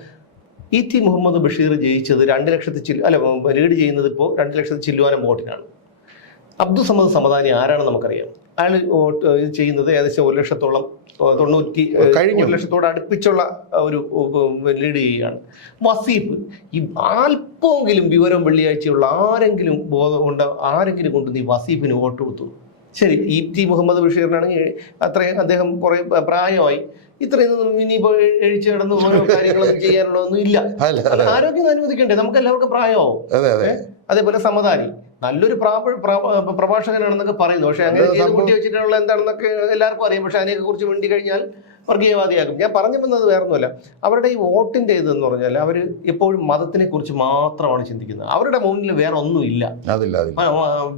ET മുഹമ്മദ് ബഷീർ ജയിച്ചത് 2 ലക്ഷത്തിൽ ലീഡ് ചെയ്യുന്നത് ഇപ്പോൾ 2 ലക്ഷത്തിൽ ചില്ലുവാനം വോട്ടിനാണ്. അബ്ദുൾ സമദ് സമദാനി ആരാണെന്ന് നമുക്കറിയാം. അയാൾ ഇത് ചെയ്യുന്നത് ഏകദേശം 1 ലക്ഷത്തോളം 1 ലക്ഷത്തോട് അടുപ്പിച്ചുള്ള ഒരു ലീഡ് ചെയ്യുകയാണ്. വസീഫ്, ഈ അല്പമെങ്കിലും വിവരം വെള്ളിയാഴ്ചയുള്ള ആരെങ്കിലും ആരെങ്കിലും കൊണ്ട് നീ വസീഫിന് വോട്ട് കൊടുത്തു? ശരി, ET മുഹമ്മദ് ബഷീറിനാണെങ്കിൽ അത്രയും അദ്ദേഹം കുറെ പ്രായമായി, ഇത്രയൊന്നും ഇനിയിപ്പോൾ എഴിച്ച് കിടന്ന് ഓരോ കാര്യങ്ങളൊന്നും ചെയ്യാനുള്ളതൊന്നും ഇല്ല. ആരോഗ്യം അനുവദിക്കണ്ടേ? നമുക്ക് എല്ലാവർക്കും പ്രായമാവും. അതേപോലെ സമദാനി നല്ലൊരു പ്രഭാഷകനാണെന്നൊക്കെ പറയുന്നു. പക്ഷെ അങ്ങനെ ചെയ്ത് കൂട്ടി വെച്ചിട്ടുള്ള എന്താണെന്നൊക്കെ എല്ലാവർക്കും അറിയാം. പക്ഷെ അതിനെ കുറിച്ച് വേണ്ടി കഴിഞ്ഞാൽ വർഗീയവാദിയാകും. ഞാൻ പറഞ്ഞു വന്നത് വേറൊന്നുമല്ല, അവരുടെ ഈ വോട്ടിന്റെ ഇതെന്ന് പറഞ്ഞാൽ അവർ എപ്പോഴും മതത്തിനെ കുറിച്ച് മാത്രമാണ് ചിന്തിക്കുന്നത്. അവരുടെ മുന്നിൽ വേറെ ഒന്നുമില്ല,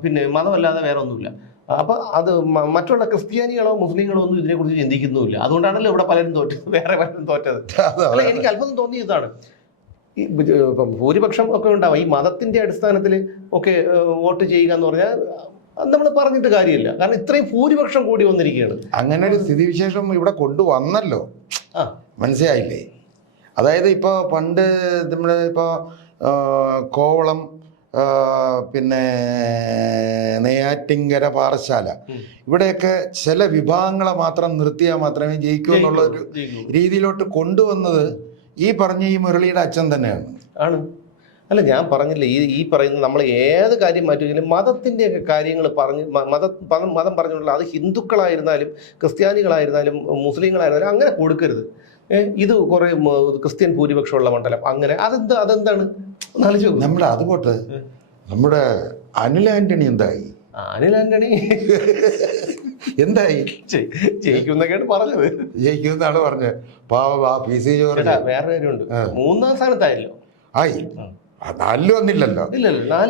പിന്നെ മതമല്ലാതെ വേറെ ഒന്നുമില്ല. അപ്പൊ അത് മറ്റുള്ള ക്രിസ്ത്യാനികളോ മുസ്ലിങ്ങളോ ഒന്നും ഇതിനെക്കുറിച്ച് ചിന്തിക്കുന്നുമില്ല. അതുകൊണ്ടാണല്ലോ ഇവിടെ പലരും വേറെ പലരും തോറ്റത്. അല്ല, എനിക്ക് അത്ഭുതം തോന്നിയതാണ്. ഇപ്പം ഭൂരിപക്ഷം ഒക്കെ ഉണ്ടാവും ഈ മതത്തിന്റെ അടിസ്ഥാനത്തിൽ ഒക്കെ വോട്ട് ചെയ്യുക എന്ന് പറഞ്ഞാൽ നമ്മൾ പറഞ്ഞിട്ട് കാര്യമില്ല. കാരണം ഇത്രയും ഭൂരിപക്ഷം കൂടി വന്നിരിക്കുകയാണ്. അങ്ങനെ ഒരു സ്ഥിതിവിശേഷം ഇവിടെ കൊണ്ടുവന്നല്ലോ, മനസ്സിലായില്ലേ? അതായത് ഇപ്പോൾ പണ്ട് നമ്മുടെ ഇപ്പോൾ കോവളം, പിന്നെ നെയ്യാറ്റിങ്കര, പാറശാല, ഇവിടെയൊക്കെ ചില വിഭാഗങ്ങളെ മാത്രം നിർത്തിയാൽ മാത്രമേ ജയിക്കൂ എന്നുള്ള ഒരു രീതിയിലോട്ട് കൊണ്ടുവന്നത് ഈ പറഞ്ഞ ഈ മുരളിയുടെ അച്ഛൻ തന്നെയാണ്. അല്ല, ഞാൻ പറഞ്ഞില്ല, ഈ പറയുന്ന നമ്മൾ ഏത് കാര്യം മാറ്റുമെങ്കിലും മതത്തിൻ്റെയൊക്കെ കാര്യങ്ങൾ പറഞ്ഞ് മതം പറഞ്ഞുകൊണ്ടുള്ള, അത് ഹിന്ദുക്കളായിരുന്നാലും ക്രിസ്ത്യാനികളായിരുന്നാലും മുസ്ലിങ്ങളായിരുന്നാലും അങ്ങനെ കൊടുക്കരുത്. ഇത് കുറെ ക്രിസ്ത്യൻ ഭൂരിപക്ഷമുള്ള മണ്ഡലം, അങ്ങനെ അതെന്താണ് നമ്മുടെ അതുപോട്ട് നമ്മുടെ അനിൽ ആന്റണി എന്തായി? അനിൽ ആന്റണി എന്തായി? ജയിക്കുന്നൊക്കെയാണ് പറഞ്ഞത്. ജയിക്കുന്നാണ് പറഞ്ഞത്. PC ജോർജ് വേറെ കാര്യമുണ്ട്, 3ാം സ്ഥാനത്തായല്ലോ. ആയി, 4 വന്നില്ലല്ലോ.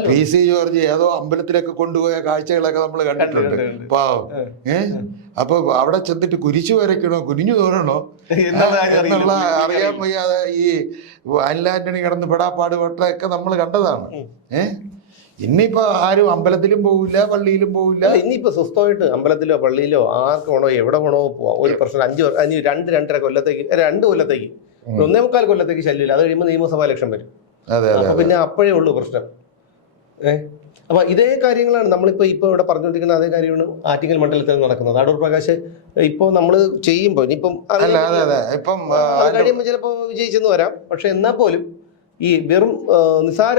PC ജോർജ് ഏതോ അമ്പലത്തിലൊക്കെ കൊണ്ടുപോയ കാഴ്ചകളൊക്കെ നമ്മൾ കണ്ടിട്ടുണ്ട്. പാവം. അപ്പൊ അവിടെ ചെന്നിട്ട് കുരിശു വരയ്ക്കണോ കുനിഞ്ഞു തോന്നണോ എന്നുള്ള അറിയാൻ വയ്യാതെ ഈ അനിൽ ആന്റണി കിടന്ന് പെടാപ്പാട് പെട്ടൊക്കെ നമ്മൾ കണ്ടതാണ്. ഇന്നിപ്പോ ആരും അമ്പലത്തിലും പോവില്ല, പള്ളിയിലും പോവില്ല. ഇനിയിപ്പോ സ്വസ്ഥമായിട്ട് അമ്പലത്തിലോ പള്ളിയിലോ ആർക്ക് വേണോ എവിടെ വേണോ പോവാം. ഒരു പ്രശ്നം 2-2.5 കൊല്ലത്തേക്ക് 2 കൊല്ലത്തേക്ക് 1.25 കൊല്ലത്തേക്ക് ശല്യമില്ല. അത് കഴിയുമ്പോൾ നിയമസഭാ ഇലക്ഷൻ വരും. അപ്പൊ പിന്നെ അപ്പോഴേ ഉള്ളൂ പ്രശ്നം. അപ്പൊ ഇതേ കാര്യങ്ങളാണ് നമ്മളിപ്പോ ഇവിടെ പറഞ്ഞുകൊണ്ടിരിക്കുന്ന അതേ കാര്യമാണ് ആറ്റിങ്ങൽ മണ്ഡലത്തിൽ നടക്കുന്നത്. അടൂർ പ്രകാശ് ഇപ്പൊ നമ്മള് ചെയ്യുമ്പോ ഇനിയിപ്പം കഴിയുമ്പോൾ ചിലപ്പോ വിജയിച്ചെന്ന് വരാം. പക്ഷെ എന്നാൽ പോലും ഈ വെറും നിസാര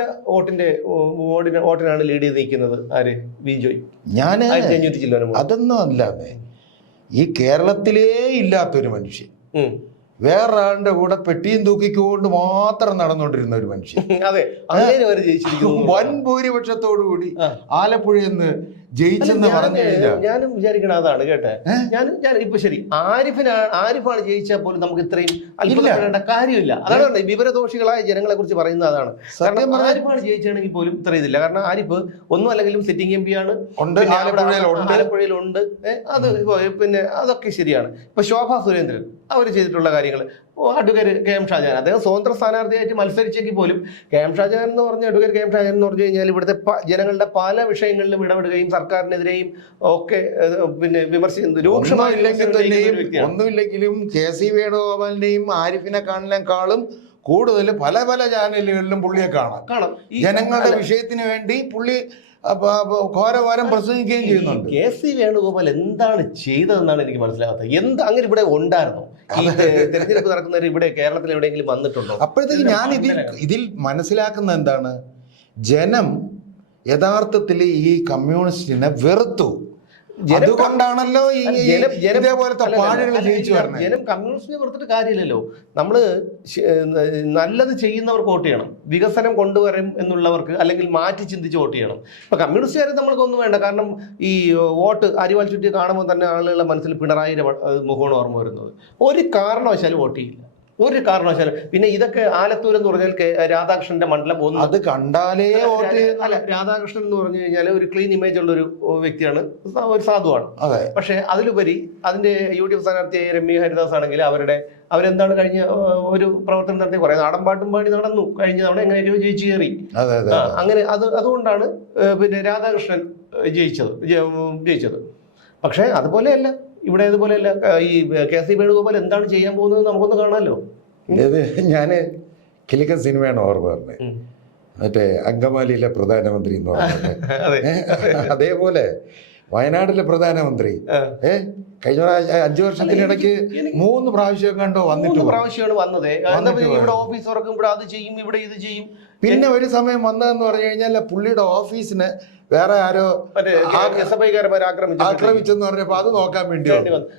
വോട്ടിനാണ് ലീഡ് ചെയ്ത് നിൽക്കുന്നത്. ആര്? ബിജോയ്. ഞാൻ അതൊന്നും അല്ലാതെ ഈ കേരളത്തിലേ ഇല്ലാത്തൊരു മനുഷ്യൻ വേറൊരാളുടെ കൂടെ പെട്ടിയും തൂക്കിക്കൊണ്ട് മാത്രം നടന്നുകൊണ്ടിരുന്ന ഒരു മനുഷ്യൻ. അതെ, വൻ ഭൂരിപക്ഷത്തോടു കൂടി ആലപ്പുഴയിൽ നിന്ന് ജയിച്ചെന്ന് പറഞ്ഞു കഴിഞ്ഞാൽ ഞാനും വിചാരിക്കണ അതാണ് കേട്ടെ. ഞാൻ ഇപ്പൊ ശരി ആരിഫാണ് ജയിച്ചാൽ പോലും നമുക്ക് ഇത്രയും അത്ഭുതപ്പെടേണ്ട കാര്യമില്ല. അതാണ് വിവരദോഷികളായ ജനങ്ങളെ കുറിച്ച് പറയുന്നത്. അതാണ് കാരണം ആരിഫാണ് ജയിച്ചാണെങ്കിൽ പോലും ഇത്ര ഇതില്ല. കാരണം ആരിഫ് ഒന്നും അല്ലെങ്കിലും സിറ്റിംഗ് എം പി ആണ്, ആലപ്പുഴയിലുണ്ട്. അത് പിന്നെ അതൊക്കെ ശരിയാണ്. ഇപ്പൊ ശോഭാ സുരേന്ദ്രൻ അവർ ചെയ്തിട്ടുള്ള കാര്യങ്ങൾ, അഡ്വക്കേറ്റ് കെ എം ഷാജഹാൻ അദ്ദേഹം സ്വതന്ത്ര സ്ഥാനാർത്ഥിയായിട്ട് മത്സരിച്ചെങ്കിൽ പോലും കെ എം ഷാജഹാൻ എന്ന് പറഞ്ഞ അഡ്വക്കേറ്റ് കെ എം ഷാജഹാൻ എന്ന് പറഞ്ഞു കഴിഞ്ഞാൽ ഇവിടുത്തെ ജനങ്ങളുടെ പല വിഷയങ്ങളിലും ഇടപെടുകയും സർക്കാരിനെതിരെയും ഒക്കെ പിന്നെ വിമർശിക്കുന്നത് ഒന്നുമില്ലെങ്കിലും KC വേണുഗോപാലിന്റെയും ആരിഫിനെ കാണാനും കൂടുതൽ പല പല ചാനലുകളിലും പുള്ളിയെ കാണാം. ജനങ്ങളുടെ വിഷയത്തിന് വേണ്ടി പുള്ളി ഘോരവാരം പ്രസംഗിക്കുകയും ചെയ്യുന്നുണ്ട്. KC വേണുഗോപാൽ എന്താണ് ചെയ്തതെന്നാണ് എനിക്ക് മനസ്സിലാകാത്തത്. അങ്ങനെ ഇവിടെ ഉണ്ടായിരുന്നു ഈ തെരഞ്ഞെടുപ്പ് നടക്കുന്നവർ ഇവിടെ കേരളത്തിൽ എവിടെയെങ്കിലും വന്നിട്ടുണ്ടോ? അപ്പോഴത്തേക്ക് ഞാൻ ഇതിൽ മനസ്സിലാക്കുന്ന എന്താണ്, ജനം യഥാർത്ഥത്തിൽ ഈ കമ്മ്യൂണിസ്റ്റിനെ വെറുത്തു. അതുകൊണ്ടാണല്ലോ ഇതേപോലത്തെ പാടുകൾ ജയിച്ചു വരുന്നത്. ജനം കമ്മ്യൂണിസ്റ്റിനെ വെറുത്തിട്ട് കാര്യമില്ലല്ലോ. നമ്മള് നല്ലത് ചെയ്യുന്നവർക്ക് വോട്ട് ചെയ്യണം, വികസനം കൊണ്ടുവരും എന്നുള്ളവർക്ക് അല്ലെങ്കിൽ മാറ്റി ചിന്തിച്ച് വോട്ട് ചെയ്യണം. ഇപ്പൊ കമ്മ്യൂണിസ്റ്റുകാരെ നമ്മൾക്കൊന്നും വേണ്ട. കാരണം ഈ വോട്ട് അരിവാൾ ചുറ്റി കാണുമ്പോൾ തന്നെ ആളുകളുടെ മനസ്സിൽ പിണറായിയുടെ മുഖമാണ് ഓർമ്മ വരുന്നത്. ഒരു കാരണവശാലും വോട്ട് ചെയ്യില്ല, ഒരു കാരണവശാലും. പിന്നെ ഇതൊക്കെ ആലത്തൂർ എന്ന് പറഞ്ഞാൽ രാധാകൃഷ്ണന്റെ മണ്ഡലം ഒന്ന് അത് കണ്ടാലേ അല്ല, രാധാകൃഷ്ണൻ എന്ന് പറഞ്ഞു കഴിഞ്ഞാൽ ഒരു ക്ലീൻ ഇമേജ് ഉള്ള ഒരു വ്യക്തിയാണ്, ഒരു സാധുവാണ്. പക്ഷെ അതിലുപരി അതിന്റെ UDF സ്ഥാനാർത്ഥിയായ രമ്യ ഹരിദാസ് ആണെങ്കിൽ അവരെന്താണ് കഴിഞ്ഞ ഒരു പ്രവർത്തനം നടത്തി കുറെ നാടൻ പാട്ടും പാടി നടന്നു. കഴിഞ്ഞ തവണ എങ്ങനെയൊക്കെയോ ജയിച്ചു കയറി. അങ്ങനെ അതുകൊണ്ടാണ് പിന്നെ രാധാകൃഷ്ണൻ ജയിച്ചത്. പക്ഷെ അതുപോലെയല്ല ഇവിടെ, അതുപോലെയല്ല ഈ KC വേണുഗോപാൽ എന്താണ് ചെയ്യാൻ പോകുന്നത് നമുക്കൊന്ന് കാണാമല്ലോ. ഞാന് കിലുക്കൻ സിനിമയാണ് ഓർമ്മ പറഞ്ഞത്, മറ്റേ അങ്കമാലിയിലെ പ്രധാനമന്ത്രി എന്ന് പറഞ്ഞത്. അതേപോലെ വയനാട്ടിലെ പ്രധാനമന്ത്രി കഴിഞ്ഞ 5 വർഷത്തിനിടയ്ക്ക് 3 പ്രാവശ്യം കണ്ടോ വന്നിട്ട് പ്രാവശ്യമാണ് വന്നത്. ഇവിടെ ഓഫീസ് തുറക്കും, ഇവിടെ അത് ചെയ്യും, ഇവിടെ ഇത് ചെയ്യും. പിന്നെ ഒരു സമയം വന്നതെന്ന് പറഞ്ഞു കഴിഞ്ഞാൽ പുള്ളിയുടെ ഓഫീസിന് വേറെ ആരോ ആക്രമിച്ചെന്ന് പറഞ്ഞപ്പോ അത് നോക്കാൻ വേണ്ടി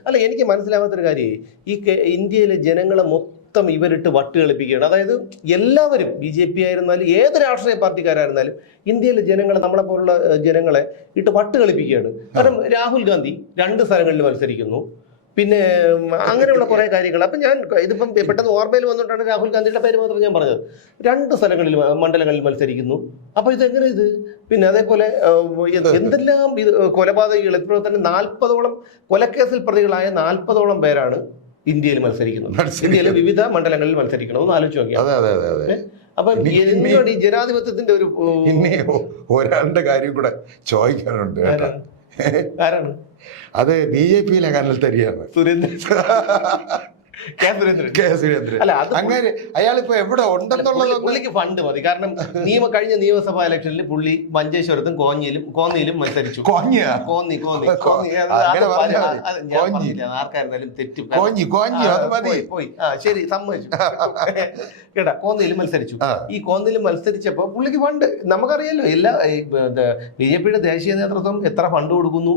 അല്ല, എനിക്ക് മനസ്സിലാവാത്തൊരു കാര്യം, ഈ ഇന്ത്യയിലെ ജനങ്ങളെ മൊത്തം ഇവരിട്ട് വട്ട് കളിപ്പിക്കുകയാണ്. അതായത് എല്ലാവരും BJP ആയിരുന്നാലും ഏത് രാഷ്ട്രീയ പാർട്ടിക്കാരായിരുന്നാലും ഇന്ത്യയിലെ ജനങ്ങളെ, നമ്മളെ പോലുള്ള ജനങ്ങളെ ഇട്ട് വട്ട് കളിപ്പിക്കുകയാണ്. കാരണം രാഹുൽ ഗാന്ധി 2 സ്ഥലങ്ങളിൽ മത്സരിക്കുന്നു. പിന്നെ അങ്ങനെയുള്ള കുറെ കാര്യങ്ങൾ. അപ്പം ഞാൻ ഇതിപ്പം പെട്ടെന്ന് ഓർമ്മയിൽ വന്നിട്ടാണ് രാഹുൽ ഗാന്ധിയുടെ പേര് മാത്രം ഞാൻ പറഞ്ഞത്. 2 മണ്ഡലങ്ങളിൽ മത്സരിക്കുന്നു. അപ്പോൾ ഇതെങ്ങനെ ഇത്? പിന്നെ അതേപോലെ എന്തെല്ലാം ഇത് കൊലപാതകികൾ, ഇപ്പോൾ തന്നെ 40ഓളം കൊലക്കേസിൽ പ്രതികളായ 40ഓളം പേരാണ് ഇന്ത്യയിൽ മത്സരിക്കുന്നത്. ഇന്ത്യയിലെ വിവിധ മണ്ഡലങ്ങളിൽ മത്സരിക്കണം. ഒന്ന് ആലോചിച്ച് നോക്കിയാൽ. അപ്പൊ എന്താണ് ഈ ജനാധിപത്യത്തിന്റെ ഒരു ഒരാളുടെ കാര്യം കൂടെ ചോദിക്കാനുണ്ട്. ആരാണ് അത്? BJP-യിലെ കനൽ തരികയാണ് സുരേന്ദ്രൻ. അല്ല, അങ്ങനെ അയാളിപ്പോ എവിടെ ഉണ്ടെന്നുള്ളത് പുള്ളിക്ക് ഫണ്ട് മതി. കാരണം കഴിഞ്ഞ നിയമസഭാ ഇലക്ഷനിൽ പുള്ളി മഞ്ചേശ്വരത്തും കോന്നിയിലും മത്സരിച്ചു. ആർക്കായിരുന്നാലും തെറ്റ് പോയി. ശരി, സമ്മതിച്ചു. കേട്ടാ, കോന്നിയിലും മത്സരിച്ചു. ഈ കോന്നിയിലും മത്സരിച്ചപ്പോ പുള്ളിക്ക് ഫണ്ട് നമുക്കറിയാലോ. എല്ലാ BJP-യുടെ ദേശീയ നേതൃത്വം എത്ര ഫണ്ട് കൊടുക്കുന്നു,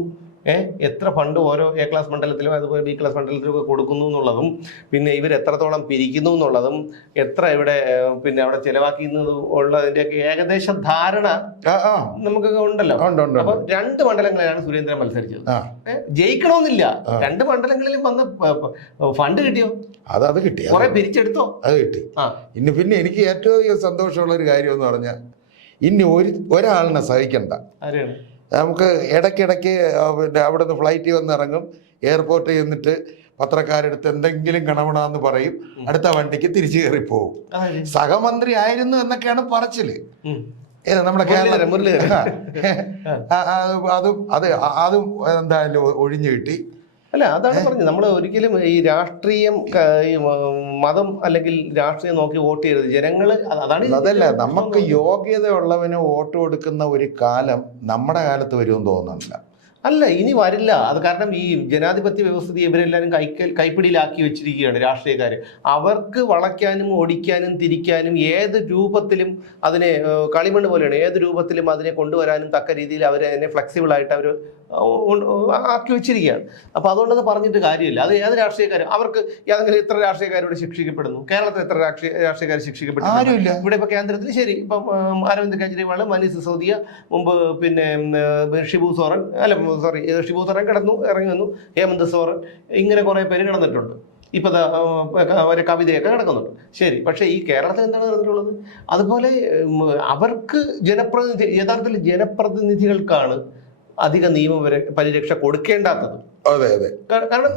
എത്ര ഫണ്ട് ഓരോ A ക്ലാസ് മണ്ഡലത്തിലും അതുപോലെ B ക്ലാസ് മണ്ഡലത്തിലും ഒക്കെ കൊടുക്കുന്നു എന്നുള്ളതും, പിന്നെ ഇവർ എത്രത്തോളം പിരിക്കുന്നു എന്നുള്ളതും, എത്ര ഇവിടെ പിന്നെ അവിടെ ചെലവാക്കുന്നത് ഉള്ളതിന്റെയൊക്കെ ഏകദേശം ധാരണ നമുക്കൊക്കെ ഉണ്ടല്ലോ. അപ്പൊ 2 മണ്ഡലങ്ങളിലാണ് സുരേന്ദ്രൻ മത്സരിച്ചത്. ജയിക്കണമെന്നില്ല, 2 മണ്ഡലങ്ങളിലും വന്ന് ഫണ്ട് കിട്ടിയോ? അത് കിട്ടി, കുറെ പിരിച്ചെടുത്തോ? അത് കിട്ടി. പിന്നെ എനിക്ക് ഏറ്റവും സന്തോഷമുള്ള ഒരു കാര്യം എന്ന് പറഞ്ഞാൽ, ഇനി ഒരാളിനെ സഹിക്കണ്ട. നമുക്ക് ഇടയ്ക്കിടയ്ക്ക് പിന്നെ അവിടെ നിന്ന് ഫ്ലൈറ്റിൽ വന്നിറങ്ങും, എയർപോർട്ടിൽ ചെന്നിട്ട് പത്രക്കാരെടുത്ത് എന്തെങ്കിലും കണവണമെന്ന് പറയും, അടുത്ത വണ്ടിക്ക് തിരിച്ചു കയറി പോകും. സഹമന്ത്രി ആയിരുന്നു എന്നൊക്കെയാണ് പറച്ചില്. ഏത് നമ്മുടെ കേരളം മുരളീധരൻ അതും എന്തായാലും ഒഴിഞ്ഞു കിട്ടി. അല്ല, അതാണ് പറഞ്ഞത്, നമ്മൾ ഒരിക്കലും ഈ രാഷ്ട്രീയം മതം അല്ലെങ്കിൽ രാഷ്ട്രീയം നോക്കി വോട്ട് ചെയ്യരുത്. ജനങ്ങൾ അതാണ്. അതല്ല, നമുക്ക് യോഗ്യതയുള്ളവന് വോട്ട് കൊടുക്കുന്ന ഒരു കാലം നമ്മുടെ കാലത്ത് വരുമെന്ന് തോന്നുന്നില്ല. അല്ല, ഇനി വരില്ല. അത് കാരണം ഈ ജനാധിപത്യ വ്യവസ്ഥ ഇവരെല്ലാവരും കൈപ്പിടിയിലാക്കി വെച്ചിരിക്കുകയാണ് രാഷ്ട്രീയക്കാർ. അവർക്ക് വളയ്ക്കാനും ഒടിക്കാനും തിരിക്കാനും ഏത് രൂപത്തിലും അതിനെ കളിമണ്ണ് പോലെയാണ്, ഏത് രൂപത്തിലും അതിനെ കൊണ്ടുവരാനും തക്ക രീതിയിൽ അവർ അതിനെ ഫ്ലെക്സിബിളായിട്ട് അവർ ആക്കി വെച്ചിരിക്കുകയാണ്. അപ്പോൾ അതുകൊണ്ടത് പറഞ്ഞിട്ട് കാര്യമില്ല. അത് ഏത് രാഷ്ട്രീയക്കാരും അവർക്ക് ഏതെങ്കിലും ഇത്ര രാഷ്ട്രീയക്കാരോട് ശിക്ഷിക്കപ്പെടുന്നു. കേരളത്തിൽ എത്ര രാഷ്ട്രീയക്കാർ ശിക്ഷിക്കപ്പെടുന്നു? ആരുമില്ല. ഇവിടെ ഇപ്പോൾ കേന്ദ്രത്തിൽ ശരി, ഇപ്പം അരവിന്ദ് കെജ്രിവാൾ, മനീഷ് സിസോദിയ, മുമ്പ് പിന്നെ ഷിബു സോറൻ കിടന്നു ഇറങ്ങി വന്നു, ഹേമന്ത് സോറൻ, ഇങ്ങനെ കുറേ പേര് കിടന്നിട്ടുണ്ട്. ഇപ്പോൾ അവരെ കവിതയൊക്കെ കിടക്കുന്നുണ്ട്. ശരി, പക്ഷേ ഈ കേരളത്തിൽ എന്താണ് നടന്നിട്ടുള്ളത്? അതുപോലെ അവർക്ക് യഥാർത്ഥത്തിൽ ജനപ്രതിനിധികൾക്കാണ് അധിക പരിരക്ഷ കൊടുക്കേണ്ടാത്തത്. അതെ അതെ. കാരണം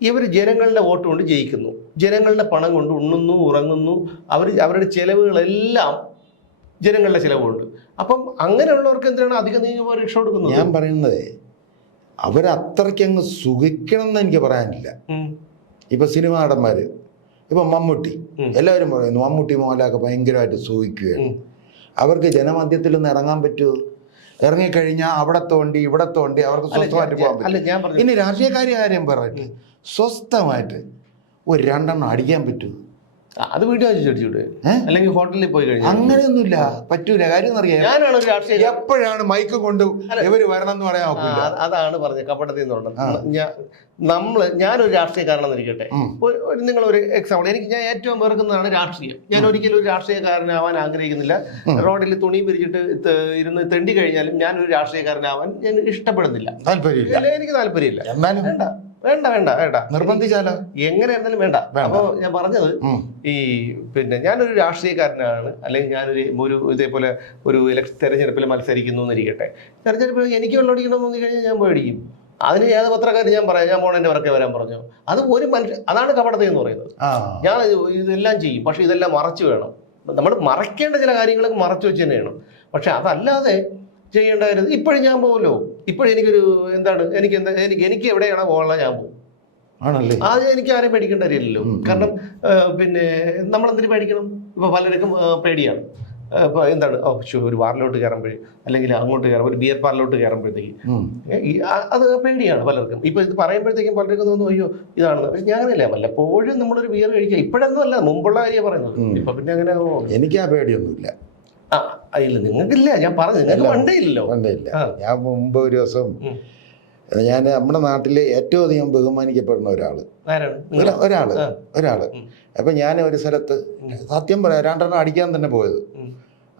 ഇവർ ജനങ്ങളുടെ വോട്ട് കൊണ്ട് ജയിക്കുന്നു, ജനങ്ങളുടെ പണം കൊണ്ട് ഉണ്ണുന്നു, ഉറങ്ങുന്നു, അവരുടെ ചെലവുകളെല്ലാം ജനങ്ങളുടെ ചിലവുണ്ട്. അപ്പം അങ്ങനെയുള്ളവർക്ക് എന്തിനാണ് അധിക നിയമപരിരക്ഷ കൊടുക്കുന്നത്? ഞാൻ പറയുന്നത് അവരത്രയ്ക്ക് അങ്ങ് സുഖിക്കണം എന്ന് എനിക്ക് പറയാനില്ല. ഇപ്പൊ സിനിമാ നടന്മാര്, ഇപ്പൊ മമ്മൂട്ടി, എല്ലാവരും പറയുന്നു മമ്മൂട്ടി മോഹൻലാലൊക്കെ ഭയങ്കരമായിട്ട് സുഖിക്കുകയാണ്. അവർക്ക് ജനമധ്യത്തിൽ ഇറങ്ങാൻ പറ്റുമോ? ഇറങ്ങിക്കഴിഞ്ഞാൽ അവിടെ തോണ്ടി ഇവിടെ തോണ്ടി അവർക്ക് സ്വസ്ഥമായിട്ട് പോകാൻ പറ്റും. ഇനി രാഷ്ട്രീയക്കാരി കാര്യം പറഞ്ഞിട്ട് സ്വസ്ഥമായിട്ട് ഒരു 2 എണ്ണം അടിക്കാൻ പറ്റുമോ? അത് വീട്ടിൽ വെച്ച് അടിച്ചുവിടുക, അല്ലെങ്കിൽ ഹോട്ടലിൽ പോയി കഴിഞ്ഞാൽ. അങ്ങനെയൊന്നുമില്ല, പറ്റൂല. കാര്യം എന്നറിയാം, ഞാനാണ് ഒരു രാഷ്ട്രീയ എപ്പോഴാണ് മൈക്ക് കൊണ്ട് ഇവര് വരണം എന്ന് പറയാൻ നോക്കില്ല. അതാണ് പറഞ്ഞത്, കപടത്തിൽ നിന്നുണ്ട്. ഞാനൊരു രാഷ്ട്രീയക്കാരനെന്ന് ഇരിക്കട്ടെ, നിങ്ങളൊരു എക്സാമ്പിൾ. ഞാൻ ഏറ്റവും വെറുക്കുന്നതാണ് രാഷ്ട്രീയം. ഞാൻ ഒരിക്കലും ഒരു രാഷ്ട്രീയക്കാരനാവാൻ ആഗ്രഹിക്കുന്നില്ല. റോഡിൽ തുണി പിരിച്ചിട്ട് ഇരുന്ന് തെണ്ടി കഴിഞ്ഞാലും ഞാനൊരു രാഷ്ട്രീയക്കാരനാവാൻ ഞാൻ ഇഷ്ടപ്പെടുന്നില്ല. എനിക്ക് താല്പര്യമില്ല. വേണ്ട വേണ്ട വേണ്ട നിർബന്ധിച്ചാലോ? എങ്ങനെ എന്തായാലും വേണ്ട. അപ്പോൾ ഞാൻ പറഞ്ഞത് ഈ പിന്നെ ഞാനൊരു രാഷ്ട്രീയക്കാരനാണ്, അല്ലെങ്കിൽ ഞാനൊരു ഇതേപോലെ ഒരു തെരഞ്ഞെടുപ്പിൽ മത്സരിക്കുന്നു എന്നിരിക്കട്ടെ. തെരഞ്ഞെടുപ്പിൽ എനിക്ക് വെള്ളമടിക്കണം തോന്നി കഴിഞ്ഞാൽ ഞാൻ മേടിക്കും. അതിന് ഏത് പത്രക്കാരൻ ഞാൻ പറയാം, ഞാൻ പോണേൻ്റെ വർക്കേ വരാൻ പറഞ്ഞു. അത് ഒരു മനുഷ്യൻ, അതാണ് കപടത എന്ന് പറയുന്നത്. ഞാൻ ഇതെല്ലാം ചെയ്യും, പക്ഷെ ഇതെല്ലാം മറച്ചു വേണം. നമ്മൾ മറയ്ക്കേണ്ട ചില കാര്യങ്ങളൊക്കെ മറച്ചു വെച്ച് തന്നെയാണ്. പക്ഷെ അതല്ലാതെ ചെയ്യേണ്ടായിരുന്നു. ഇപ്പോഴും ഞാൻ പോകുമല്ലോ, ഇപ്പോഴും എനിക്കൊരു എന്താണ്, എനിക്ക് എവിടെയാണോ പോകാനുള്ള ഞാൻ പോകും. ആണല്ലേ? അത് എനിക്ക് ആരെയും പേടിക്കേണ്ട കാര്യമില്ലല്ലോ. കാരണം പിന്നെ നമ്മളെന്തിനു പേടിക്കണം? ഇപ്പൊ പലർക്കും പേടിയാണ്. ഇപ്പൊ എന്താണ്, ഒരു ബാറിലോട്ട് കയറുമ്പോഴേ, അല്ലെങ്കിൽ അങ്ങോട്ട് കയറുമ്പോൾ ഒരു ബിയർ പാർലോട്ട് കയറുമ്പോഴത്തേക്ക് അത് പേടിയാണ് പലർക്കും. ഇപ്പൊ ഇത് പറയുമ്പോഴത്തേക്കും പലർക്കും തോന്നുന്നു അയ്യോ ഇതാണെന്ന്. പക്ഷെ ഞാൻ അങ്ങനെയല്ല, വല്ലപ്പോഴും നമ്മളൊരു ബിയർ കഴിക്കുക. ഇപ്പോഴൊന്നും അല്ല, മുമ്പുള്ള കാര്യം പറയുന്നത്. ഇപ്പൊ പിന്നെ അങ്ങനെ എനിക്ക് ആ പേടിയൊന്നുമില്ല. ഇല്ല, നിങ്ങൾക്കില്ല. ഞാൻ പറഞ്ഞു, നിങ്ങൾക്ക് വണ്ടയില്ലല്ലോ. വണ്ടയില്ല. ഞാൻ മുമ്പ് ഒരു ദിവസം ഞാൻ നമ്മുടെ നാട്ടില് ഏറ്റവും അധികം ബഹുമാനിക്കപ്പെടുന്ന ഒരാള്. അപ്പൊ ഞാൻ ഒരു സ്ഥലത്ത് സത്യം പറയാം 2 എണ്ണം അടിക്കാൻ തന്നെ പോയത്.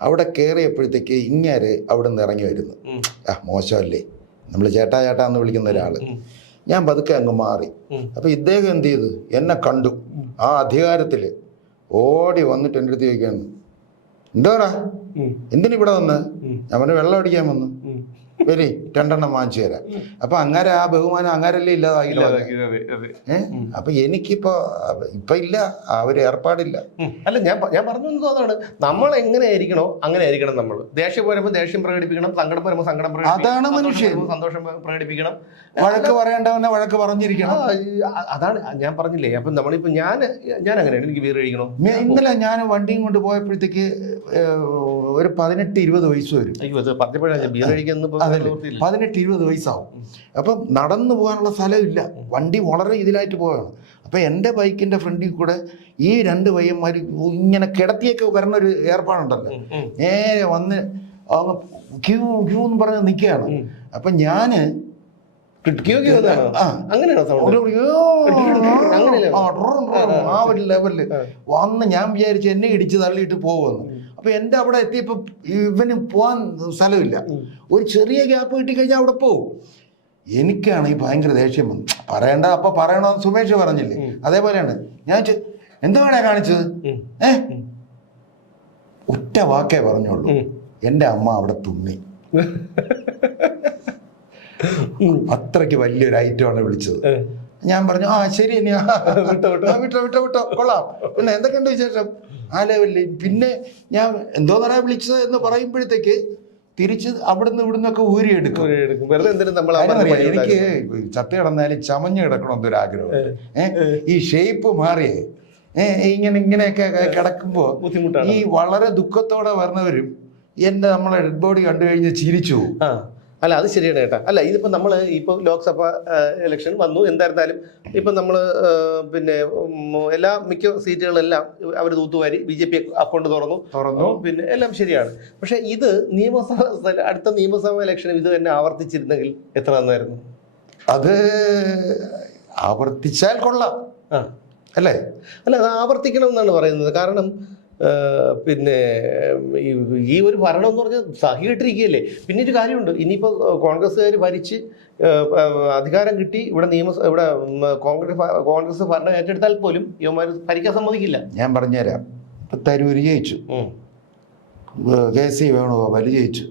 അവിടെ കയറിയപ്പോഴത്തേക്ക് ഇങ്ങേര് അവിടെ നിന്ന് ഇറങ്ങി വരുന്നു. മോശമല്ലേ, നമ്മൾ ചേട്ടാ എന്ന് വിളിക്കുന്ന ഒരാള്. ഞാൻ പതുക്കെ അങ്ങ് മാറി. അപ്പൊ ഇദ്ദേഹം എന്ത് ചെയ്തു, എന്നെ കണ്ടു. ആ അധികാരത്തില് ഓടി വന്നിട്ട് എൻ്റെ അടുത്ത് ചോദിക്കാന്ന്, എന്തോടാ എന്തിനിവിടെ വന്ന്? ഞാൻ പറഞ്ഞു വെള്ളം അടിക്കാൻ വന്നു. വരി 2 എണ്ണം വാങ്ങിച്ചു തരാം. അപ്പൊ അങ്ങനെ ആ ബഹുമാനം അങ്ങനല്ലേ ഇല്ലാതായില്ല. അപ്പൊ എനിക്കിപ്പോ ഇല്ല, ആ ഒരു ഏർപ്പാടില്ല. അല്ല, ഞാൻ പറഞ്ഞു തോന്നാണ്, നമ്മൾ എങ്ങനെ ആയിരിക്കണോ അങ്ങനെ ആയിരിക്കണം. നമ്മൾ ദേഷ്യം വരുമ്പോൾ ദേഷ്യം പ്രകടിപ്പിക്കണം, സങ്കടം വരുമ്പോൾ സങ്കടം പ്രകടിപ്പിക്കണം, അതാണ് മനുഷ്യൻ. സന്തോഷം പ്രകടിപ്പിക്കണം, വഴക്ക് പറയേണ്ടവനെ വഴക്ക് പറഞ്ഞിരിക്കണം. അതാണ് ഞാൻ പറഞ്ഞില്ലേ. അപ്പൊ നമ്മളിപ്പോ ഞാൻ അങ്ങനെയാണ്, എനിക്ക് ബീർ കഴിക്കണോ? ഇന്നലെ ഞാൻ വണ്ടിയും കൊണ്ട് പോയപ്പോഴത്തേക്ക് ഒരു 18-20 വയസ്സ് വരും. അയ്യോ, അത് പറഞ്ഞപ്പോഴാണ് ബീർ കഴിക്കുന്നത്. 18-20 വയസ്സാവും. അപ്പം നടന്നു പോകാനുള്ള സ്ഥലമില്ല, വണ്ടി വളരെ ഇതിലായിട്ട് പോവുകയാണ്. അപ്പം എൻ്റെ ബൈക്കിൻ്റെ ഫ്രണ്ടിൽ കൂടെ ഈ 2 പയ്യന്മാർ ഇങ്ങനെ കിടത്തിയൊക്കെ വരണ ഒരു ഏർപ്പാടുണ്ടല്ലോ, നേരെ വന്ന് അങ്ങ് ക്യൂ എന്ന് പറഞ്ഞ് നിൽക്കുകയാണ്. അപ്പം ഞാൻ ആ ഒരു ലെവലില് വന്ന് ഞാൻ വിചാരിച്ചു എന്നെ ഇടിച്ച് തള്ളിയിട്ട് പോകുമെന്ന്. അപ്പൊ എൻ്റെ അവിടെ എത്തിയപ്പോ ഇവന് പോകാൻ സ്ഥലമില്ല. ഒരു ചെറിയ ഗ്യാപ്പ് കിട്ടിക്കഴിഞ്ഞാൽ അവിടെ പോകും. എനിക്കാണ് ഈ ഭയങ്കര ദേഷ്യം വന്നു. പറയണ്ട, അപ്പൊ പറയണമെന്ന് സുമേഷ് പറഞ്ഞില്ലേ, അതേപോലെയാണ്. ഞാൻ എന്തുവാണേ കാണിച്ചത്? ഒറ്റ വാക്കേ പറഞ്ഞോളൂ, എൻ്റെ അമ്മ അവിടെ തുമ്മി. അത്രയ്ക്ക് വലിയൊരു ഐറ്റമാണ് വിളിച്ചത്. ഞാൻ പറഞ്ഞു ശരി ഇനി വിട്ടോ കൊള്ളാം. പിന്നെ എന്തൊക്കെയുണ്ട് വിശേഷം ആ ലെവലിൽ. പിന്നെ ഞാൻ എന്തോന്നാ വിളിച്ചത് എന്ന് പറയുമ്പോഴത്തേക്ക് തിരിച്ച് അവിടുന്ന് ഇവിടുന്നൊക്കെ ഊരിയെടുക്കും. എനിക്ക് ചത്തി കിടന്നാലും ചമഞ്ഞു കിടക്കണമെന്നൊരാഗ്രഹം. ഈ ഷേപ്പ് മാറിയേ ഇങ്ങനെയൊക്കെ കിടക്കുമ്പോ ഈ വളരെ ദുഃഖത്തോടെ വരുന്നവരും നമ്മളെ ഡെഡ് ബോഡി കണ്ടു കഴിഞ്ഞ് ചിരിച്ചു പോകും. അല്ല അത് ശരിയാണ് കേട്ടാ. അല്ല ഇതിപ്പോ നമ്മള് ഇപ്പൊ ലോക്സഭ ഇലക്ഷൻ വന്നു, എന്തായിരുന്നാലും ഇപ്പൊ നമ്മള് പിന്നെ മിക്ക സീറ്റുകളെല്ലാം അവർ തൂത്തുവാരി BJP അക്കൗണ്ട് തുറന്നു, പിന്നെ എല്ലാം ശരിയാണ്. പക്ഷെ ഇത് അടുത്ത നിയമസഭാ ഇലക്ഷൻ ഇത് തന്നെ ആവർത്തിച്ചിരുന്നെങ്കിൽ എത്ര നന്നായിരുന്നു. അത് ആവർത്തിച്ചാൽ കൊള്ളാം അല്ലേ? അല്ല അത് ആവർത്തിക്കണം എന്നാണ് പറയുന്നത്. കാരണം പിന്നെ ഈ ഒരു ഭരണം എന്ന് പറഞ്ഞാൽ സഹികെട്ടിരിക്കുകയല്ലേ. പിന്നെ ഒരു കാര്യമുണ്ട്, ഇനിയിപ്പോൾ കോൺഗ്രസ്സുകാർ ഭരിച്ച് അധികാരം കിട്ടി ഇവിടെ കോൺഗ്രസ് ഭരണം ഏറ്റെടുത്താൽ പോലും ഇവന്മാർ ഭരിക്കാൻ സമ്മതിക്കില്ല. ഞാൻ പറഞ്ഞുതരാം. തരൂര് ജയിച്ചു, KC വേണുഗോപാൽ ജയിച്ചു.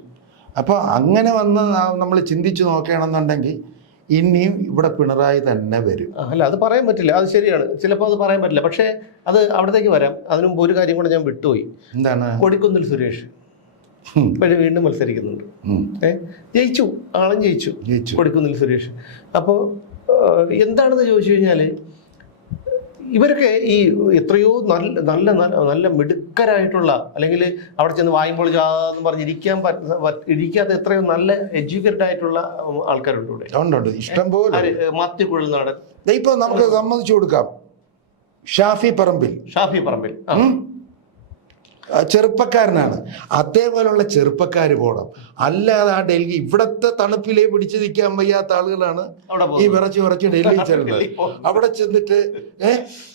അപ്പോൾ അങ്ങനെ വന്ന് നമ്മൾ ചിന്തിച്ചു നോക്കുകയാണെന്നുണ്ടെങ്കിൽ ഇനിയും ഇവിടെ പിണറായി തന്നെ വരും. അല്ല അത് പറയാൻ പറ്റില്ല, അത് ശരിയാണ്. ചിലപ്പോൾ അത് പറയാൻ പറ്റില്ല. പക്ഷേ അത് അവിടത്തേക്ക് വരാം. അതിനു മുമ്പ് ഒരു കാര്യം കൂടെ ഞാൻ വിട്ടുപോയി. എന്താണ്? കൊടിക്കുന്നിൽ സുരേഷ് ഇപ്പോഴും വീണ്ടും മത്സരിക്കുന്നുണ്ട്. ജയിച്ചു, ആളും ജയിച്ചു കൊടിക്കുന്നിൽ സുരേഷ്. അപ്പോൾ എന്താണെന്ന് ചോദിച്ചു കഴിഞ്ഞാൽ ഇവരൊക്കെ ഈ എത്രയോ നല്ല മിടുക്കരായിട്ടുള്ള, അല്ലെങ്കിൽ അവിടെ ചെന്ന് വായുമ്പോൾ എന്ന് പറഞ്ഞ് ഇരിക്കാത്ത എത്രയോ നല്ല എഡ്യൂക്കേറ്റഡ് ആയിട്ടുള്ള ആൾക്കാരുണ്ട് ഇവിടെ. ഇഷ്ടം പോലെ. മാത്യു കുഴൽനാടൻ ഇപ്പൊ നമുക്ക് സമ്മതിച്ചു കൊടുക്കാം. ഷാഫി പറമ്പിൽ ചെറുപ്പക്കാരനാണ്. അതേപോലുള്ള ചെറുപ്പക്കാർ പോകണം. അല്ലാതെ ആ ഡൽഹി ഇവിടത്തെ തണുപ്പിലേ പിടിച്ചു നിൽക്കാൻ വയ്യാത്ത ആളുകളാണ് ഈ വിറച്ച് ഡൽഹി ചെല്ലുന്നത്. അവിടെ ചെന്നിട്ട്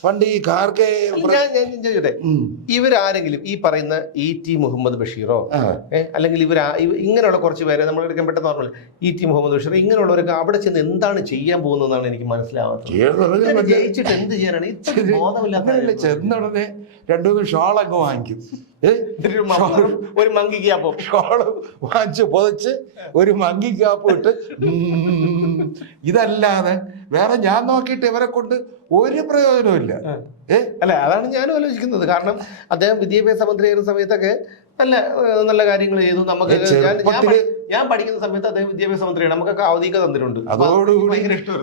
പണ്ട് ഈ കാർക്കെ ഇവരാരെങ്കിലും ഈ പറയുന്ന ET മുഹമ്മദ് ബഷീറോ അല്ലെങ്കിൽ ഇങ്ങനെയുള്ള കുറച്ച് പേരെ നമ്മൾ എടുക്കാൻ പെട്ടെന്ന് പറഞ്ഞില്ല, ET മുഹമ്മദ് ബഷീർ ഇങ്ങനെയുള്ളവരൊക്കെ അവിടെ ചെന്ന് എന്താണ് ചെയ്യാൻ പോകുന്നതെന്നാണ് എനിക്ക് മനസ്സിലാവാത്തത്. ജയിച്ചിട്ട് എന്ത് ചെയ്യാനാണ്? ഇത്ര ബോധമില്ലാത്ത ചെന്നുടനെ 2-3 ഷാളൊക്കെ വാങ്ങിക്കും. ഒരു മങ്കി ക്യാപ്പ് ഷോള് വാങ്ങിച്ച് പൊതച്ച് ഒരു മങ്കി ക്യാപ്പ് ഇട്ട് ഇതല്ലാതെ വേറെ ഞാൻ നോക്കിയിട്ട് ഇവരെ കൊണ്ട് ഒരു പ്രയോജനമില്ല. അല്ല അതാണ് ഞാനും ആലോചിക്കുന്നത്. കാരണം അദ്ദേഹം വിദ്യാഭ്യാസ മന്ത്രിയായിരുന്ന സമയത്തൊക്കെ നല്ല കാര്യങ്ങൾ ചെയ്തു. നമുക്ക് ഞാൻ പഠിക്കുന്ന സമയത്ത് അദ്ദേഹം വിദ്യാഭ്യാസ മന്ത്രിയാണ്, നമുക്കൊക്കെ അവധിയൊക്കെ തന്നിട്ടുണ്ട്.